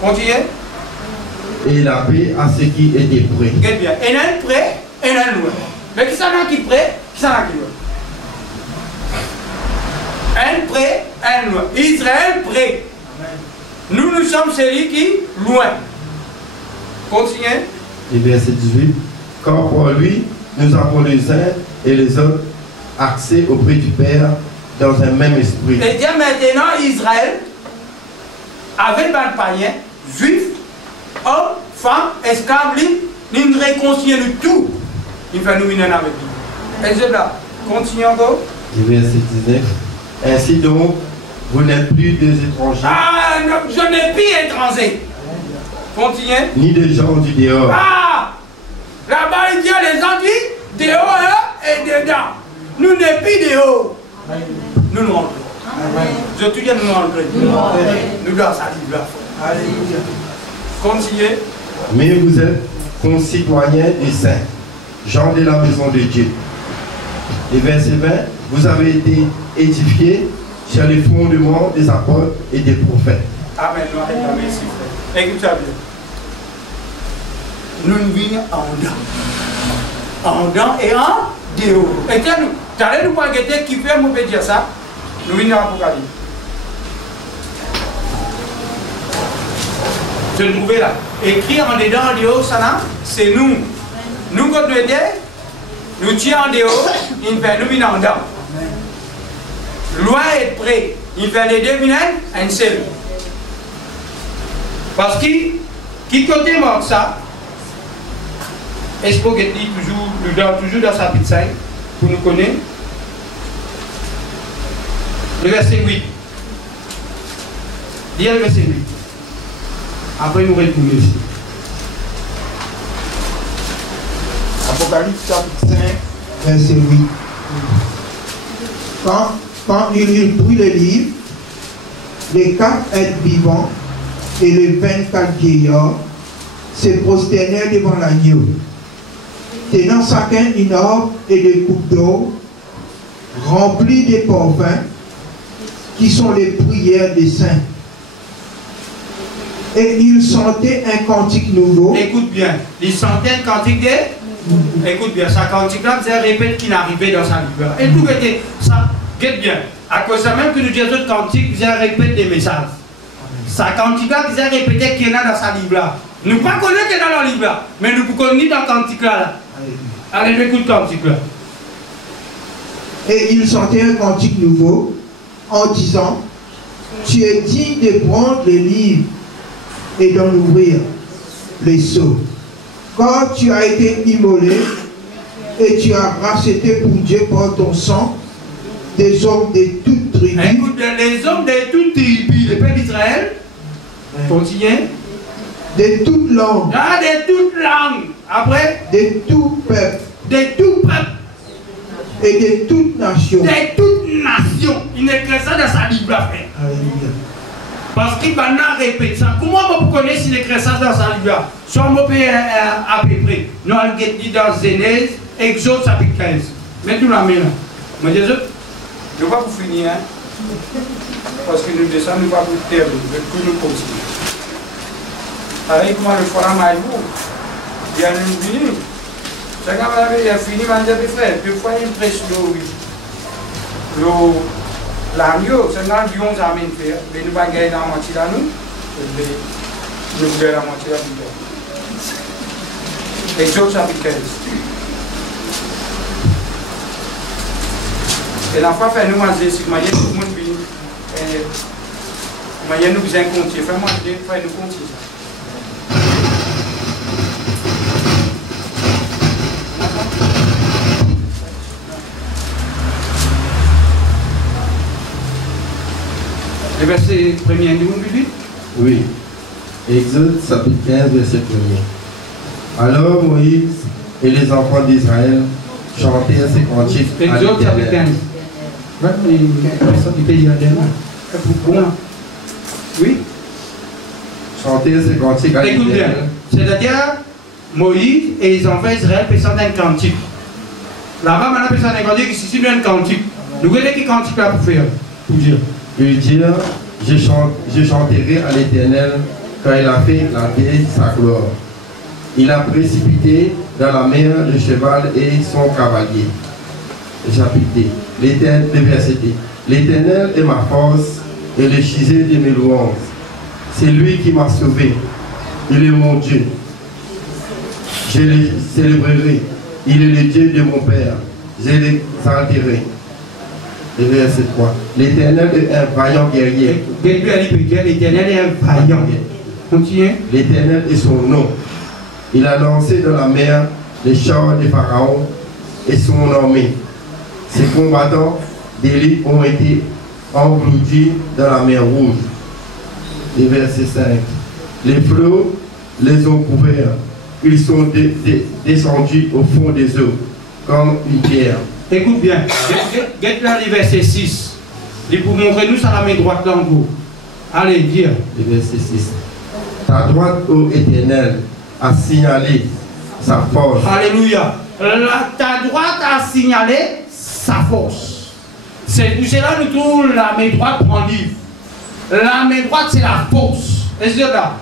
Continuez. Et la paix à ceux qui étaient prêts. Regarde bien, il y en a un prêt, et il y en a un loin. Mais qui s'en a qui prêt, qui s'en a qui loin. Un prêt, un loin. Israël prêt. Nous, nous sommes celui qui loin. Continuez. Et verset 18, car pour lui, nous avons les uns et les autres accès auprès du Père dans un même esprit. Et dire maintenant Israël, avec les païens, juifs, hommes, femmes, esclaves, nous réconcilions le tout. Il va nous venir avec lui. Et c'est là. Continue encore. Verset 19. Ainsi donc, vous n'êtes plus des étrangers. Ah, non, je n'ai plus étranger. Continuez. Ni des gens du dehors. Ah! Là-bas, il y a les gens qui dehors et dedans. Nous n'sommes plus dehors. Nous nous rentrons. Je te dis, nous rentrons. Nous devons salir là. Alléluia. Continuez. Mais vous êtes concitoyens des saints, gens de la maison de Dieu. Et verset 20, vous avez été édifiés sur les fondements des apôtres et des prophètes. Amen. Merci, frère. Écoute-moi bien. Nous vivons en dedans. En dedans et en dehors. Et tiens-nous, tu allais nous pas guetter qui fait, moi, dire ça. Nous vivons en Apocalypse. Je le trouvais là. Écrit en dedans, en dehors, ça là, c'est nous. Nous, quand nous étions, nous tuons en dehors, il fait nous venons en dedans. Loin et près, il fait les deux venir, un seul. Parce que, qui côté mort ça, est-ce qu'on dit toujours dans sa pizza, pour nous connaître, le verset 8. Dis le verset 8. Après, nous retournons ici. Apocalypse chapitre 5, verset 8. Quand il eut pris le livre, les 4 êtres vivants et les 24 vieillards se prosternèrent devant l'agneau, tenant chacun une orbe et des coupes d'eau remplies de parfums qui sont les prières des saints. Et ils chantaient un cantique nouveau. Écoute bien, ils chantaient un cantique de... Écoute bien, ça cantique-là, vous allez répéter qu'il arrivait dans sa livre. Et tout était ça, guette bien. À cause de ça même que nous disons d'autres cantiques, vous allez répéter des messages. Ça cantique-là, vous allez répéter qu'il y en a dans sa livre-là. Nous ne pas connaître qu'il y en a dans le livre-là, mais nous ne connaissons dans le cantique-là. Allez, écoute le cantique-là. Et ils chantaient un cantique nouveau en disant, tu es digne de prendre les livres et d'en ouvrir les sceaux. Quand tu as été immolé et tu as racheté pour Dieu par ton sang des hommes de toutes tribus. Écoute, les hommes de toutes tribus, le peuple d'Israël, continuez. De toutes langues. Ah, de toutes langues. Après, de tout peuple. De tout peuple. Et de toutes nations. De toutes nations. Il écrit ça dans sa Bible à faire. Alléluia. Parce qu'il va nous répéter ça. Comment vous connaissez s'il écrit ça dans sa Bible? Soit on peut à peu près. Nous allons dit dans Genèse, Exode chapitre 15. Mettez-nous la main là. Moi je ne vais pas vous finir. Hein? Parce que nous descendons, nous ne va pas vous terminer. Que nous continuons. Avec moi le forum à vous. Il y a une minute. C'est quand il a fini de manger des frères. Deux fois il presse l'eau. L'agneau, c'est dans le lion, ça m'a fait. Mais nous allons gagner la moitié là, nous. Nous allons gagner la moitié là, nous. Exode chapitre 15. Et la fois, fait nous manger, si moi, tout le monde vient. Moi, nous besoin de compter. Fais-moi, fais nous compter ça. Le verset premier du Bible? Oui. Exode chapitre 15, verset 1er. Alors Moïse et les enfants d'Israël chantèrent ces cantiques à Exode chapitre 15. Oui. Chantèrent ces cantiques à Écoute bien. C'est-à-dire, Moïse et les enfants d'Israël présentent un cantique. Là-bas, maintenant, présentent un cantique, ici, c'est un cantique. Nous voyons quel cantique là pour faire, pour dire. Ils dirent, je chanterai à l'Éternel quand il a fait la terre sa gloire. Il a précipité dans la mer le cheval et son cavalier. Chapitre 2. Le verset 2. L'Éternel est ma force et le giset de mes louanges. C'est lui qui m'a sauvé. Il est mon Dieu. Je le célébrerai. Il est le Dieu de mon Père. Je l'exalterai. Et verset 3. L'Éternel est un vaillant guerrier. L'Éternel est un vaillant. Continuez. L'Éternel est son nom. Il a lancé dans la mer les chars de Pharaon et son armée. Ses combattants d'élite ont été engloutis dans la mer Rouge. Et verset 5. Les flots les ont couverts. Ils sont descendus au fond des eaux, comme une pierre. Écoute bien. Get là le verset 6. Il pour montrer nous ça la main droite là en haut. Allez, dire. Le verset 6. Ta droite, ô Éternel, a signalé sa force. Alléluia. Ta droite a signalé sa force. C'est là nous trouvons la main droite prend livre. La main droite c'est la force. Est-ce que là?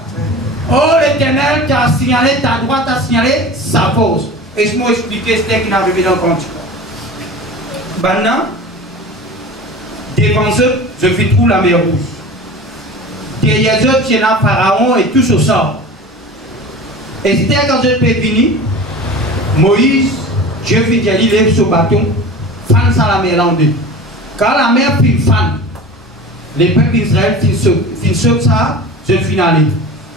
Oh l'Éternel qui a signalé, ta droite a signalé sa force. Et je m'ai expliqué ce qui est arrivé dans le cantique. Maintenant, devant eux, je fais tout la mer Rouge. Derrière eux, il y a Pharaon et tous au sort. Et c'était quand je peux venir, Moïse, Dieu fait dire, il lève ce bâton, fan sans la mer en deux. Quand la mer fait fan, les peuples d'Israël finissent ça, je finis aller.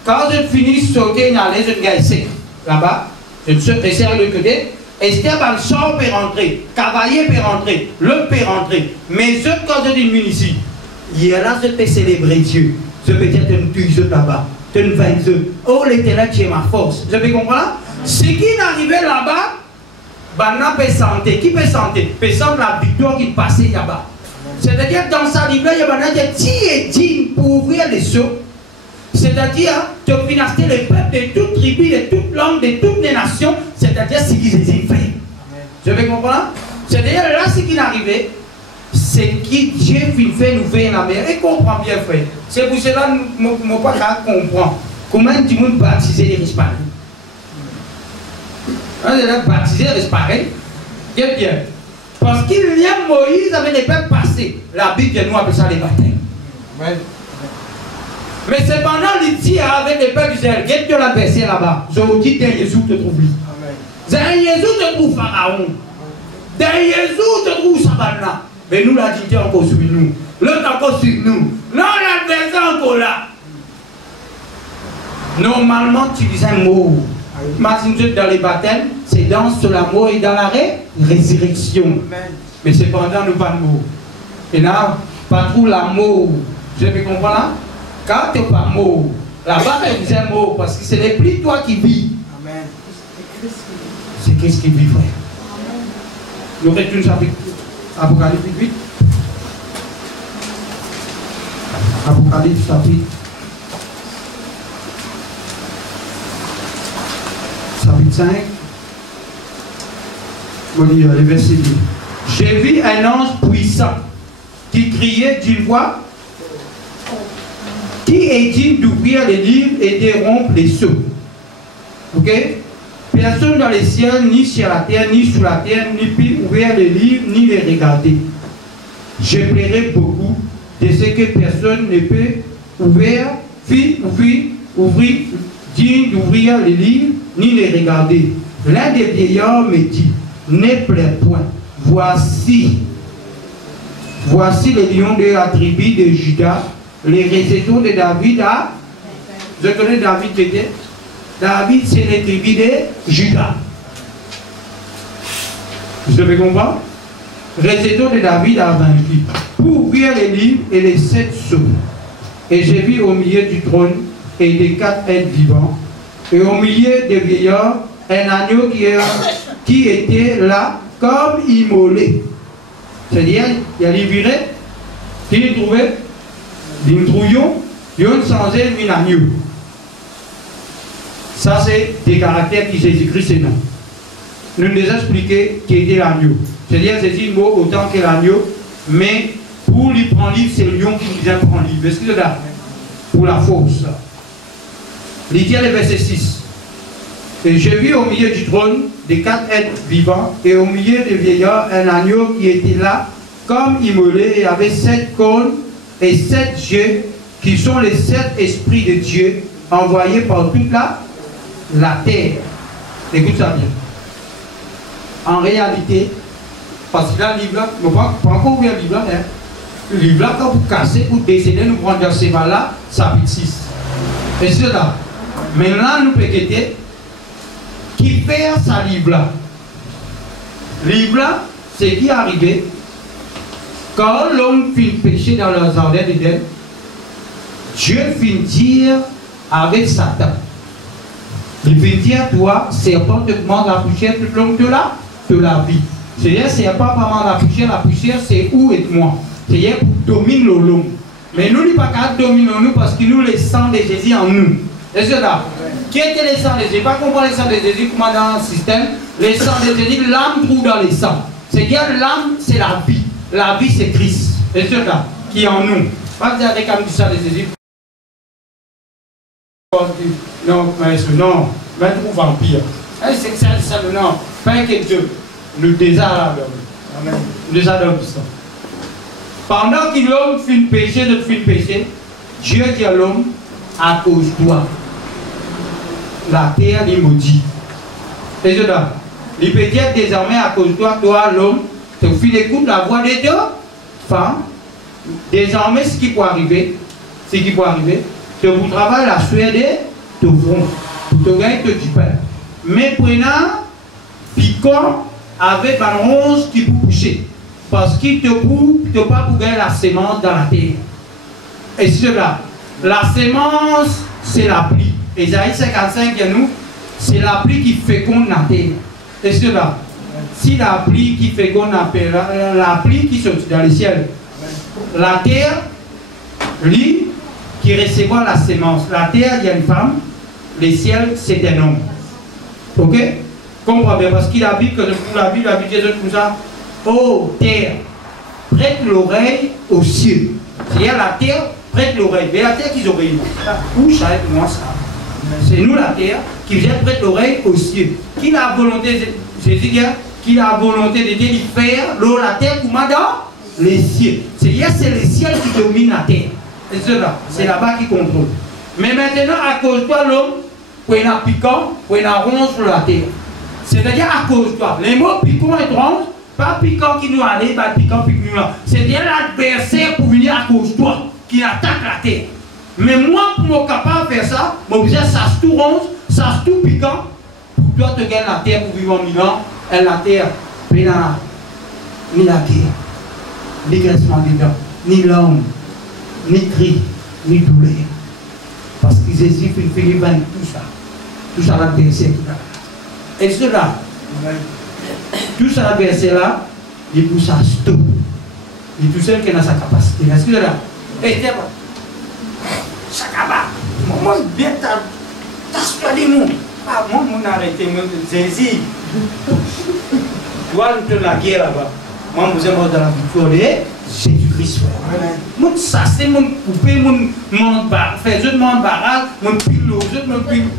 Quand je finis sauter, je gagne sec. Là-bas, je saute et serre de côté. Esther va le sort peut rentrer, cavalier peut rentrer, l'autre peut rentrer. Mais eux, quand je dis ici, il y a là, je peux célébrer Dieu. Je peux dire, tu me tues là-bas, tu me vaincus. Oh, l'Éternel, tu es ma force. Je peux comprendre? Ce qui est arrivé là-bas, Bana peut sentir. Qui peut sentir? Peut sentir la victoire qui passait là-bas. C'est-à-dire, dans sa livre, il y a Bana qui est digne pour ouvrir les seaux. C'est-à-dire, de financer les peuples de toutes tribus, de toutes langues, de toutes les nations, c'est-à-dire ce qu'ils ont fait. Je vais comprendre? C'est-à-dire, là, ce qui est arrivé, c'est que Dieu fait nous faire la mer. Et comprend bien, frère. C'est pour cela que mon père comprend. Comment tu peux baptiser les resparés? On est baptisé les resparés. Bien, bien. Parce qu'il y a Moïse avec les peuples passés. La Bible nous appelle ça les baptêmes. Amen. Mais cependant, il dit avec les peuples d'Israël, qu'est-ce que tu l'as versé là-bas? Je vous dis, derrière Jésus te trouve lui. Derrière Jésus te trouve Pharaon. Derrière Jésus te trouve Sabana. Mais nous, la dignité encore sur nous. L'autre encore sur nous. Non, l'adversaire encore là. Normalement, tu dis un mot. Imagine dans les baptêmes, c'est dans sur la mort et dans la résurrection. Mais cependant, nous pas de mots. Et là, pas trop l'amour. Je peux comprendre là? Quand tu n'es pas mort, là-bas, tu es un mot, parce que ce n'est plus toi qui vis. Amen. C'est Christ qui vit, frère. Nous retournons chapitre Apocalypse 8. Apocalypse chapitre 5. On va lire le verset 2. J'ai vu un ange puissant qui criait d'une voix. Qui est digne d'ouvrir les livres et de rompre les sceaux? Ok? Personne dans les cieux, ni sur la terre, ni sous la terre, ni peut ouvrir les livres, ni les regarder. Je plairai beaucoup de ce que personne ne peut ouvrir, digne d'ouvrir les livres, ni les regarder. L'un des vieillards me dit, ne pleure point. Voici les lions de la tribu de Judas, les récitants de David à... Je connais David qui était. David, c'est les tribus de Judas. Vous avez compris? Récitants de David a vaincu. Pour ouvrir les livres et les 7 sceaux. Et j'ai vu au milieu du trône et des 4 êtres vivants. Et au milieu des vieillards, un agneau qui était là comme immolé. C'est-à-dire, il y a les virés qui les trouvaient. Nous trouvions, ils ont changé un agneau. Ça, c'est des caractères qui Jésus-Christ est non. Nous nous expliqué qui était l'agneau. C'est-à-dire, Jésus mot autant que l'agneau, mais pour lui prendre livre, c'est le lion qui nous a pris livre. Est-ce que c'est là? Pour la force. Il dit le verset 6. Et j'ai vu au milieu du trône des 4 êtres vivants, et au milieu des vieillards, un agneau qui était là, comme immolé, et avait 7 cornes et 7 yeux, qui sont les 7 esprits de Dieu, envoyés par toute la terre. Écoute ça bien. En réalité, Parce que là, le livre là, je ne peux pas encore ouvrir le livre là. Hein. Le livre là, quand vous cassez, pour décéder, nous prenons dans ce là, ça fait 6. Et c'est là. Maintenant, nous pouvons quitter. Qui fait ça livre là? Livre là, c'est qui est arrivé quand l'homme finit pécher dans le jardin d'Éden. Dieu finit dire avec Satan. Il finit dire, toi, serpent, te demande la poussière tout le long de la vie. C'est-à-dire, serpent, pas la poussière, c'est où et moi. C'est-à-dire, pour dominer l'homme. Mais nous, nous ne pouvons pas dominer nous parce que nous, le sang de Jésus en nous. Est-ce que là? Qui était le sang de Jésus? Pas comprendre le sang de Jésus, comment dans le système, le sang de Jésus, l'âme trouve dans le sang. C'est-à-dire, l'âme, c'est la vie. La vie, c'est Christ. Est-ce que là? Qui est en nous. Pas que vous avez comme du sang de Jésus. Non, maître, non. Maître ou vampire. C'est ça, non. Pas que Dieu. Le désert Amen. Le désert de ça. Pendant que l'homme fait le péché, Dieu dit à l'homme, à cause de toi, la terre est maudite. Et je là, il peut dire désormais à cause de toi, l'homme, tu écoutes la voix des deux femmes. Désormais, ce qui peut arriver, que vous travaillez la sueur de front, pour te gagner du pain. Mais prenant, piquant, avec un rose qui peut boucher. Parce qu'il te coupe, tu ne peux pas gagner la semence dans la terre. Et cela, la semence, c'est la pluie. Ésaïe 55, nous, c'est la pluie qui féconde la terre. Et cela, si la pluie qui féconde la terre, la pluie qui saute dans le ciel, la terre, lui, qui recevra la semence. La terre, il y a une femme, le ciel, c'est un homme. Ok? Comprends bien, parce qu'il a dit que pour la vie, Jésus comme ça. Oh terre, prête l'oreille au ciel. C'est-à-dire la terre, prête l'oreille. Mais la terre qui obéit. Où ça est moi ça? C'est nous la terre qui vient prête l'oreille au ciel. Qui a la volonté, Jésus dit, qui a la volonté de Dieu de faire l'eau, la terre, comment dans les cieux. C'est-à-dire c'est le ciel qui domine la terre. Et c'est là-bas qui contrôle. Mais maintenant, à cause de toi, l'homme, pour un piquant, pour un ronge sur la terre. C'est-à-dire à cause de toi. Les mots piquant et ronge, pas piquant qui nous allait, pas piquant qui nous allait. C'est-à-dire l'adversaire pour venir à cause de toi, qui attaque la terre. Mais moi, pour me capable de faire ça, je disais, ça se tout ronge, ça se tout piquant. Pour toi, tu gagnes la terre pour vivre en 1000 ans. Et la terre, ni la guerre, ni grincement des dents, ni langue, ni cri, ni douleur. Parce que Jésus finit par tout ça. Tout ça, l'adversaire. Et cela, tout ça, l'adversaire là, il pousse à stop. Il est tout seul qui a sa capacité. Est-ce que là, et c'est quoi? Ça capable. Moi, bien, t'as dit moi. Ah, moi, mon arrêté, Jésus. Toi, nous la guerre là-bas. Moi, vous êtes mort dans la victoire de Jésus-Christ. Mon ça, c'est mon coupé, mon bar, fait je mon barrage, mon pilot, je mon pilot.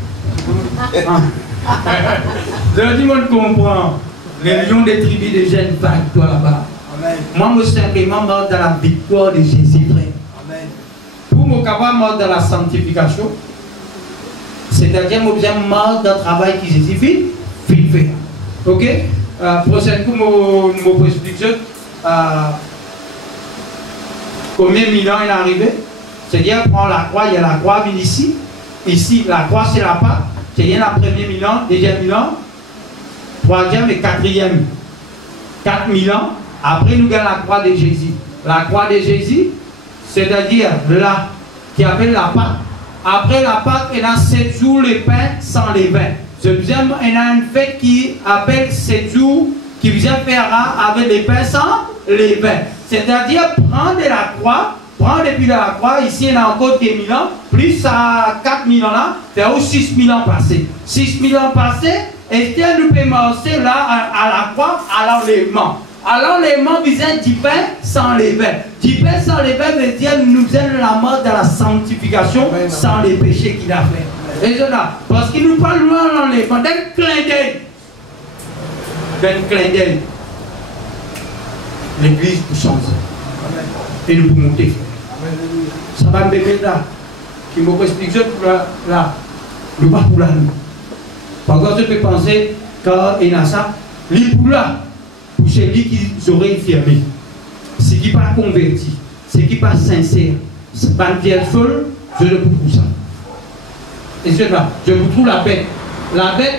Je dis, moi, je comprends. Les lions des tribus de jeunes vagues, toi là-bas. Moi, je suis simplement mort dans la victoire de Jésus, frère. Pour me capable mort dans la sanctification, c'est-à-dire que je suis mort dans le travail que Jésus fait. Ok? Prochaine coup, je vais expliquer combien de millions il est arrivé. C'est-à-dire, prend la croix, il y a la croix ici. Ici, la croix, c'est la part. C'est-à-dire, la première million, deuxième million, troisième et quatrième. 4000 ans. Après, nous avons la croix de Jésus. La croix de Jésus, c'est-à-dire là, qui appelle la Pâque. Après la Pâque, il y a 7 jours le pain sans levain. Ce deuxième, il y a une fête qui appelle 7 jours, qui vient faire avec les pains sans levain. C'est-à-dire prendre la croix, prendre depuis la croix, ici il y a encore 2000 ans, plus à 4000 ans là, faire aussi 6000 ans passés. 6000 ans passés, et nous pouvons marcher là à la croix, à l'enlèvement. À l'enlèvement, vous êtes du pain sans levain. Du pain sans levain veut dire nous sommes la mort de la sanctification sans les péchés qu'il a fait. Et là, parce qu'il nous parle loin de l'enlèvement, d'un clin d'œil. D'un clin d'œil. L'église pour changer. Et nous pour monter. Ça va me mettre là. Qui m'a expliqué pour là. Nous pas pour là. Par contre, je peux penser qu'il y a ça. Les pour là. pour celui qui aurait fermé. Ce qui n'est pas converti, ce qui n'est pas sincère, c'est pas une vieille folle, je le trouve pour ça. Et c'est là, je vous trouve la bête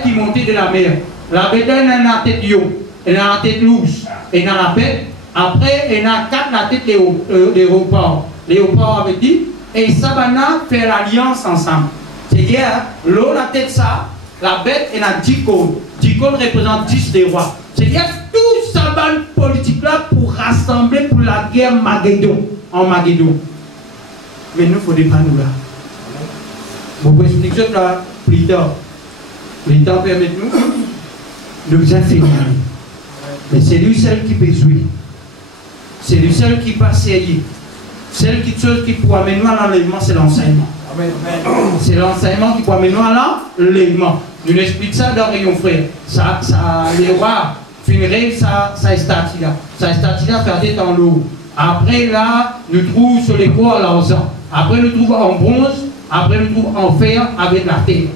qui montait de la mer. La bête, elle a la tête lion, elle a la tête louche, elle a la bête. Après, elle a 4 la tête léopard. Léopard avait dit, et Sabana fait l'alliance ensemble. C'est-à-dire, l'eau, la tête ça, la bête, elle a 10 cônes. 10 cônes représentent 10 des rois. C'est-à-dire, tout ça politique-là pour rassembler pour la guerre Magédon, en Magédon. Mais nous, il ne faut pas nous là. Vous pouvez expliquer ça là, plus tard. Plus tard, permettez-nous de vous infirmer. Mais c'est lui seul qui peut jouer. C'est lui seul qui peut essayer. Celle qui peut amener à l'enlèvement, c'est l'enseignement. C'est l'enseignement qui peut amener à l'enlèvement. Nous expliquons ça dans Rayon Frère. Les rois finiraient sa statue là. Sa statue là fait dans l'eau. Après là, nous trouvons sur les corps l'argent. Après nous trouvons en bronze. Après nous trouvons en fer avec la tête.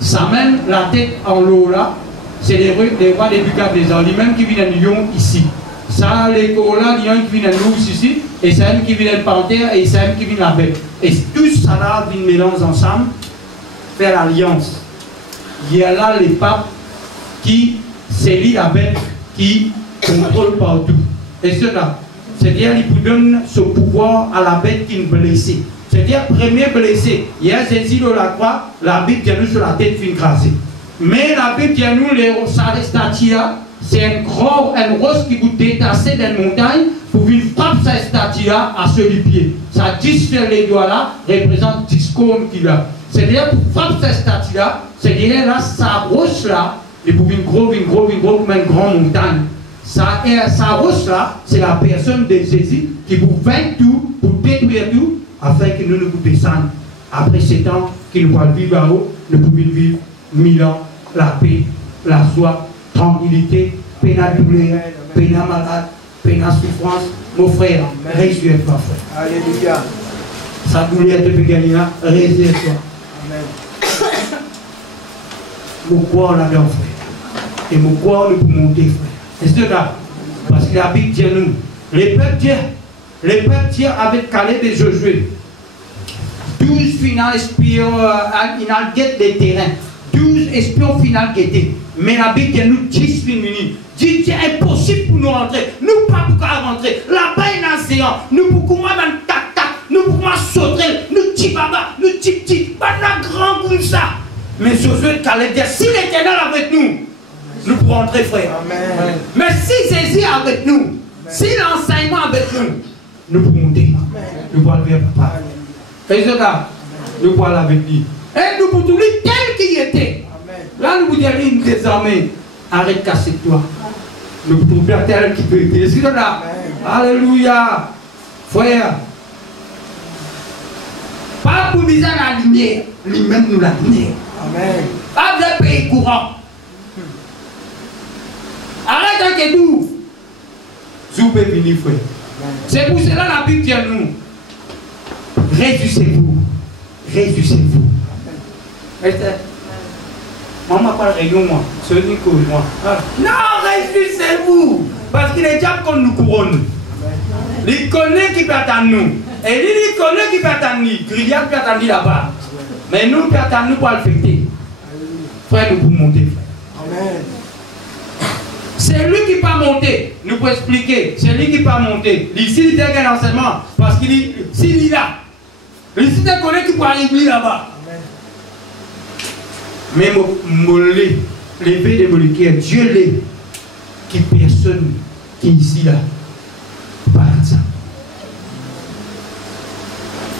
Ça mène la tête en l'eau là. C'est les rois des Bucablézars, lui-même qui viennent de Lyon ici. Ça, les corps là, il y a un qui vient de l'ours ici. Et c'est un qui vient de panthère. Et c'est un qui vient de la bête. Et tout ça là, vient mélanger ensemble. Faire l'alliance. Il y a là les papes qui s'élient la bête, qui contrôlent partout. Et cela, c'est-à-dire qu'il vous donne ce pouvoir à la bête qui est blessée. C'est-à-dire, premier blessé, il y a Jésus de la croix, la Bible vient nous sur la tête fin crasée. Mais la Bible vient nous, ça statue là, c'est un rose qui vous détache d'une montagne pour venir frapper cette statue là à ce pied. Ça 10 sur les doigts là représente 10 cônes qu'il a. C'est-à-dire, pour frapper cette statue là, c'est-à-dire là, sa roche là, et pour une grosse comme une grande montagne. Sa roche là, c'est la personne de Jésus qui vous vainc tout, pour détruire tout, afin que nous nous descendons. Après 7 ans, qu'il va vivre en haut, nous pouvons vivre 1000 ans, la paix, la joie, tranquillité, peine à douleur, peine à malade, peine à souffrance. Mon frère, réjouis-toi, frère. Alléluia. Sa douleur te peut gagner là, réjouis-toi. Amen. Mon corps là-dedans, frère. Et mon corps, nous pouvons monter, frère. C'est cela. Parce que la Bible dit nous, les peuples tiennent avec Caleb et Josué. 12 finales espions, il guette des terrains. 12 espions finales guettés. Mais la Bible dit nous 10 minutes. Dit c'est impossible pour nous rentrer. Nous pas pour rentrer. Là-bas, il y a un océan. Nous pouvons dans tac-tac. Nous pouvons sauter. Nous petit baba. Nous petit. Pas de grand comme ça. Mais Josué et Caleb disent si l'Éternel est avec nous, nous pourrons entrer, frère. Amen. Mais si Jésus est avec nous, amen, si l'enseignement est avec nous, nous pouvons monter. Nous pouvons lever papa. Et cela, nous pouvons avec lui. Et nous pouvons lui tel qu'il était. Amen. Là, nous pouvons dire désormais, arrête de casser toi. Nous pouvons faire tel qu'il peut être. C'est cela. Alléluia. Frère. Pas pour viser la lumière, lui-même nous la lumière. Amen. Pas de pays courant. Arrête avec nous. Zoubé vini, frère. C'est pour cela la Bible dit à nous. Réjouissez-vous. Réjouissez-vous. Maman parle réunion, moi. C'est une cause, moi. Non, réjouissez-vous. Parce qu'il est déjà qu'on nous couronne. Il connaît qui peut attendre nous. Et lui, il connaît qui peut attendre nous. Grillade peut attendre là-bas. Mais nous, peut attendre nous pour le fêter. Frère, nous pouvons monter. Amen. C'est lui qui peut monter. Nous pouvons expliquer. C'est lui qui peut monter. Ici, il a un enseignement. Parce qu'il est là. Ici, il connaît qui peut arriver là-bas. Mais l'éveil des molécules, Dieu l'est. Qui personne qui est ici là. Pas ça.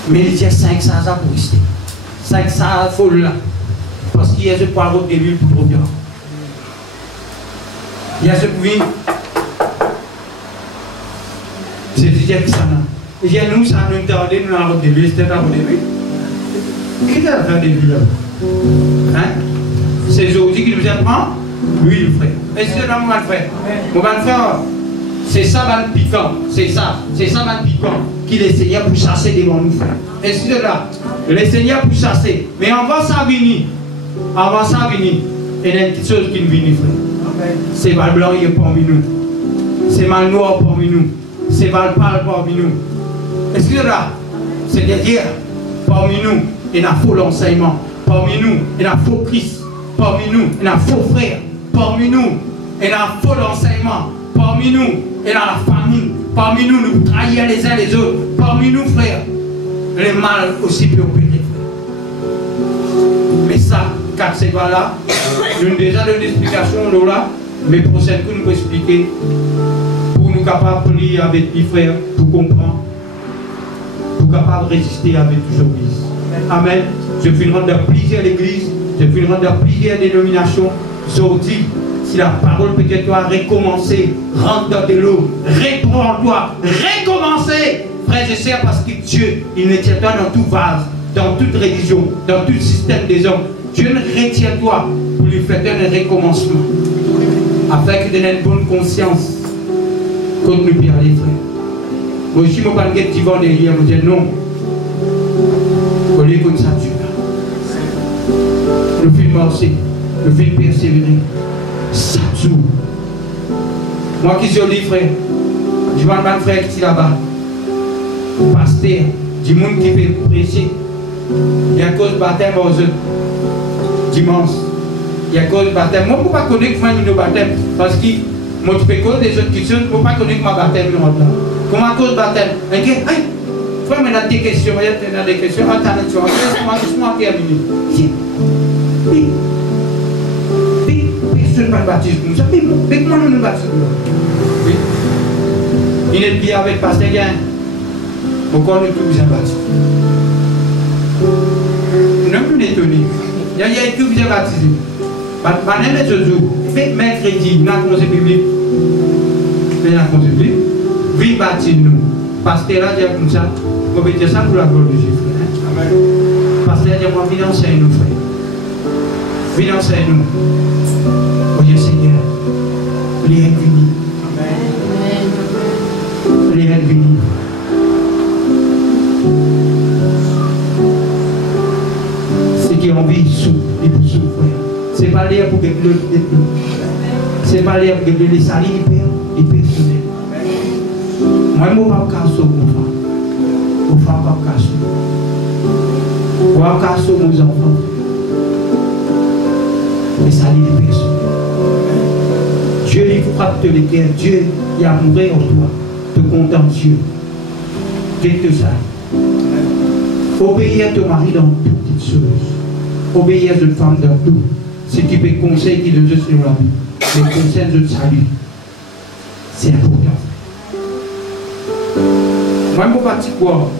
Mais il y a 500 ans pour rester. 500 folles là. Parce qu'il y a ce poireau de l'huile pour bien. Il y a ce bruit. C'est déjà que ça. Il y a nous, ça nous entendait, nous avons des villes, c'était dans des villes. Qui a fait des villes là? Hein? C'est aujourd'hui qui nous apprend? Oui, le frère. Et c'est là mon frère. Mon frère, c'est ça, le piquant. C'est ça, le piquant qui le Seigneur pour chasser devant nous, frère. Et c'est là, le Seigneur pour chasser. Mais avant ça venir, il y a une petite chose qui nous vient, frère. C'est pas le blanc, il est parmi nous. C'est mal noir parmi nous. C'est mal pâle parmi nous. Est-ce que là, c'est derrière, parmi nous, il y a un faux enseignement. Parmi nous, il y a un faux Christ. Parmi nous, il y a un faux frère. Parmi nous, il y a un faux enseignement. Parmi nous, il y a la famille. Parmi nous, nous trahir les uns les autres. Parmi nous, frères, les mal aussi peut opérer. Mais ça, car c'est pas là, nous avons déjà donné l'explication là, mais pour celle que nous pouvons expliquer, pour nous capables de lire avec les frères, pour comprendre, pour capables de résister avec toujours l'église. Amen. Je fais une rendre plusieurs l'église, je fais une rendre plusieurs dénominations. Je dis, si la parole peut-être doit recommencer, rentre dans de l'eau, reprends-toi, recommencer, frères et sœurs, parce que Dieu, il ne tient pas dans tout vase, dans toute religion, dans tout système des hommes. Dieu ne retient toi pour lui faire un recommencement, afin que tu aies une bonne conscience quand nous pierre les frères. Moi aussi, je ne vais pas me dire derrière, je me dis non. Au lieu comme ça, Dieu là. Le film marcher, le film persévérer. Ça joue. Moi qui suis au lit, frère, je vois un frère qui est là-bas. Pasteur, du monde qui fait prêcher. Il y a cause de baptême aux autres. Dimanche. Il y a cause de baptême. Moi, je ne peux pas connaître mon baptême. Parce que moi, je fais cause des autres qui sont. Je ne peux pas connaître ma baptême. Comment cause de baptème? Frère, il y a des questions. Il y a des questions. Attends, laisse-moi terminer. Personne ne va baptiser comme ça. Mais comment nous nous baptisons? Il est bien avec Pasteur Gain. Pourquoi nous tous bien baptisés? Nous sommes étonnés. Il y a tout bien baptisé. Madame est toujours. Mercredi, dans la conseil public. Dans la conseil public. Oui, baptise-nous. Pasteur là, dit comme ça. On peut dire ça pour la gloire de Jésus. Amen. Pasteur dit, moi, viens enseigner nous, frère. Viens enseigner nous. Oh Dieu Seigneur. Les unis. Amen. Les unis. Ceux qui ont envie, ils souffrent. Ce n'est pas l'air pour que le ce n'est pas l'air pour que les salis, ils personnels. Moi, je ne vais pas casser mon enfant. Je ne vais pas casser. Je ne vais pas casser mes enfants. Les salis, les personnels. Dieu, il frappe de l'équerre. Dieu, il a mouru en toi. Te contentieux. Qu'est-ce que ça? Obéir à ton mari dans toutes les choses. Obéir à une femme dans tout. Ce qui fait conseil qui donne sur la vie. Les conseils de salut. C'est important. Moi, je ne sais pas quoi.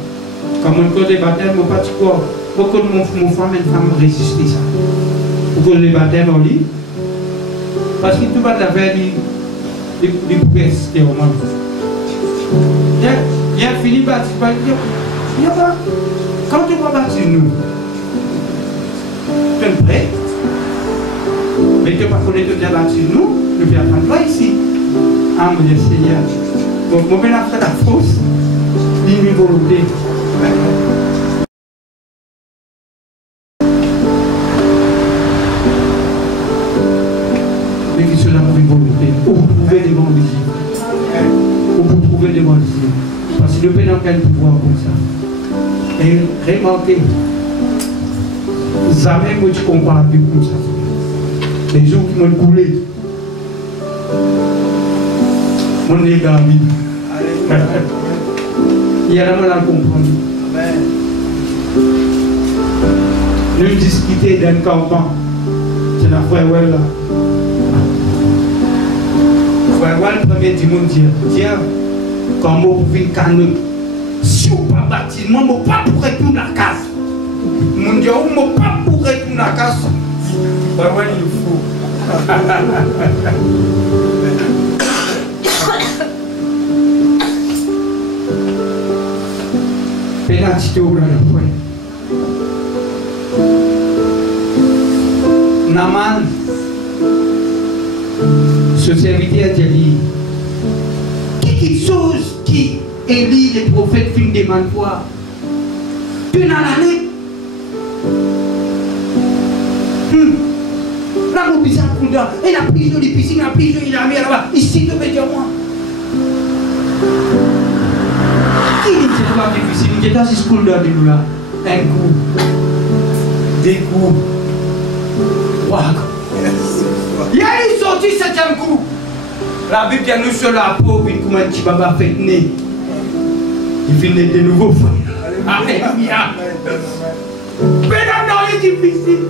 Quand on cause des baptêmes, je ne sais pas quoi. Pourquoi mon femme et une femme résister ça? Pourquoi les baptêmes en lit? Parce que tout le monde avait des persister au monde. Il y a fini de baptiser. Il y a pas. Quand tu vas baptiser nous, tu es prêt? Mais tu n'as pas connu de bien baptiser nous, ne viens pas toi ici. Ah mon Dieu Seigneur. Bon, je vais faire la fausse. Une volonté. Mais qui sont là pour une volonté. Où vous trouvez des bons visibles. Où vous trouvez des bons visibles. Parce que le Père n'a qu'un pouvoir comme ça. Et remarquez, jamais moi tu comprends la Bible comme ça. Les jours qui m'ont coulé, mon nez dans la Bible. Il y a la mal à comprendre. Nous discuter d'un campement. C'est la frère Well là. Frère Well, le premier dimanche, dit quand on vous une canne, si vous pas bâti, moi, je ne pas pour retourner la casse. Mon Dieu, je ne pas pour retourner la casse. Frère Well, il est fou. Pénalité au grand point. Naman, ce serviteur a dit quelque chose qui Élie, les prophètes, fin demande quoi? Tu n'as l'année. La mobilisation, et la prison, les piscines, la prison, il a mis là-bas. Ici, tu veux dire moi. pas difficile. J'étais à ce school dans nous là. Un coup. Des coups. Waouh. Il y a une sortie 7e coup. La Bible dit nous sur la peau, une comme un petit baba fait né. Il finit de nouveau frère. Alléluia. Mesdames, dans les difficiles.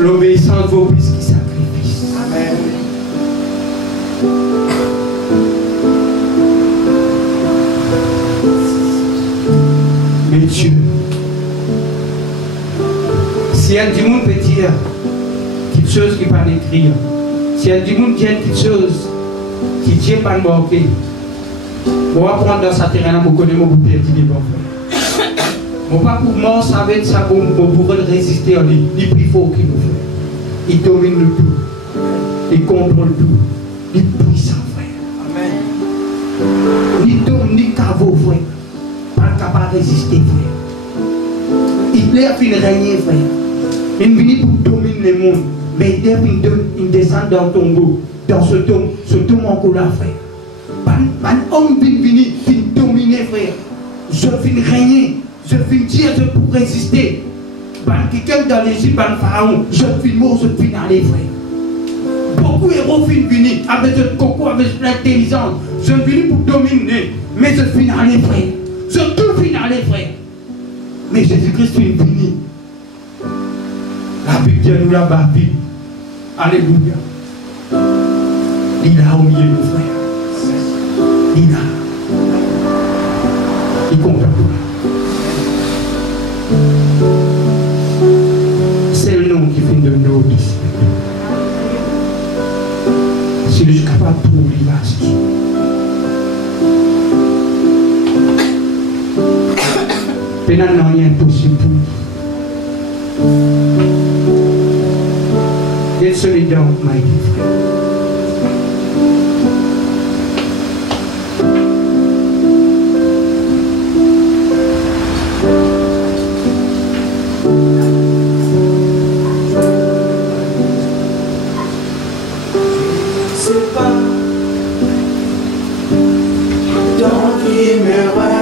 L'obéissance vaut plus qu'il sacrifice. Amen. Mais Dieu, si un dimanche peut dire quelque chose qui ne peut pas écrire, si un dimanche dit quelque chose qui ne tient pas marqué, on va prendre dans sa terrain, on connaît mon bouteille qui est bon. Mon pas pour moi, ça va être ça pour pouvoir résister à lui. Il est plus fort qu'il nous fait. Il domine le tout. Il contrôle tout. Il est puissant, frère. Amen. Ni d'homme, ni caveau, frère. Pas capable de résister, frère. Il est fin régner, frère. Il vient pour dominer le monde. Mais il descend dans ton go. Dans ce tombe encore là, frère. Un homme vient venir, vient dominer, frère. Je viens régner. Je viens dire, je peux résister. Quelqu'un dans l'Égypte, Pharaon, je viens mort, je viens aller, frère. Beaucoup de héros viennent venir avec ce coco, avec l'intelligence. Je viens pour dominer, mais je viens aller, frère. Je peux viens aller, frère. Mais Jésus-Christ vient venir. La Bible dit nous là-bas, Bible. Alléluia. Il a au milieu de nos frères. Il a. Il compte. C'est le nom qui vient de nos disciples. Si je suis capable de trouver l'image. Pénal n'a rien impossible pour nous. Get solidaire, my dear friend. C'est pas tant qui me reste.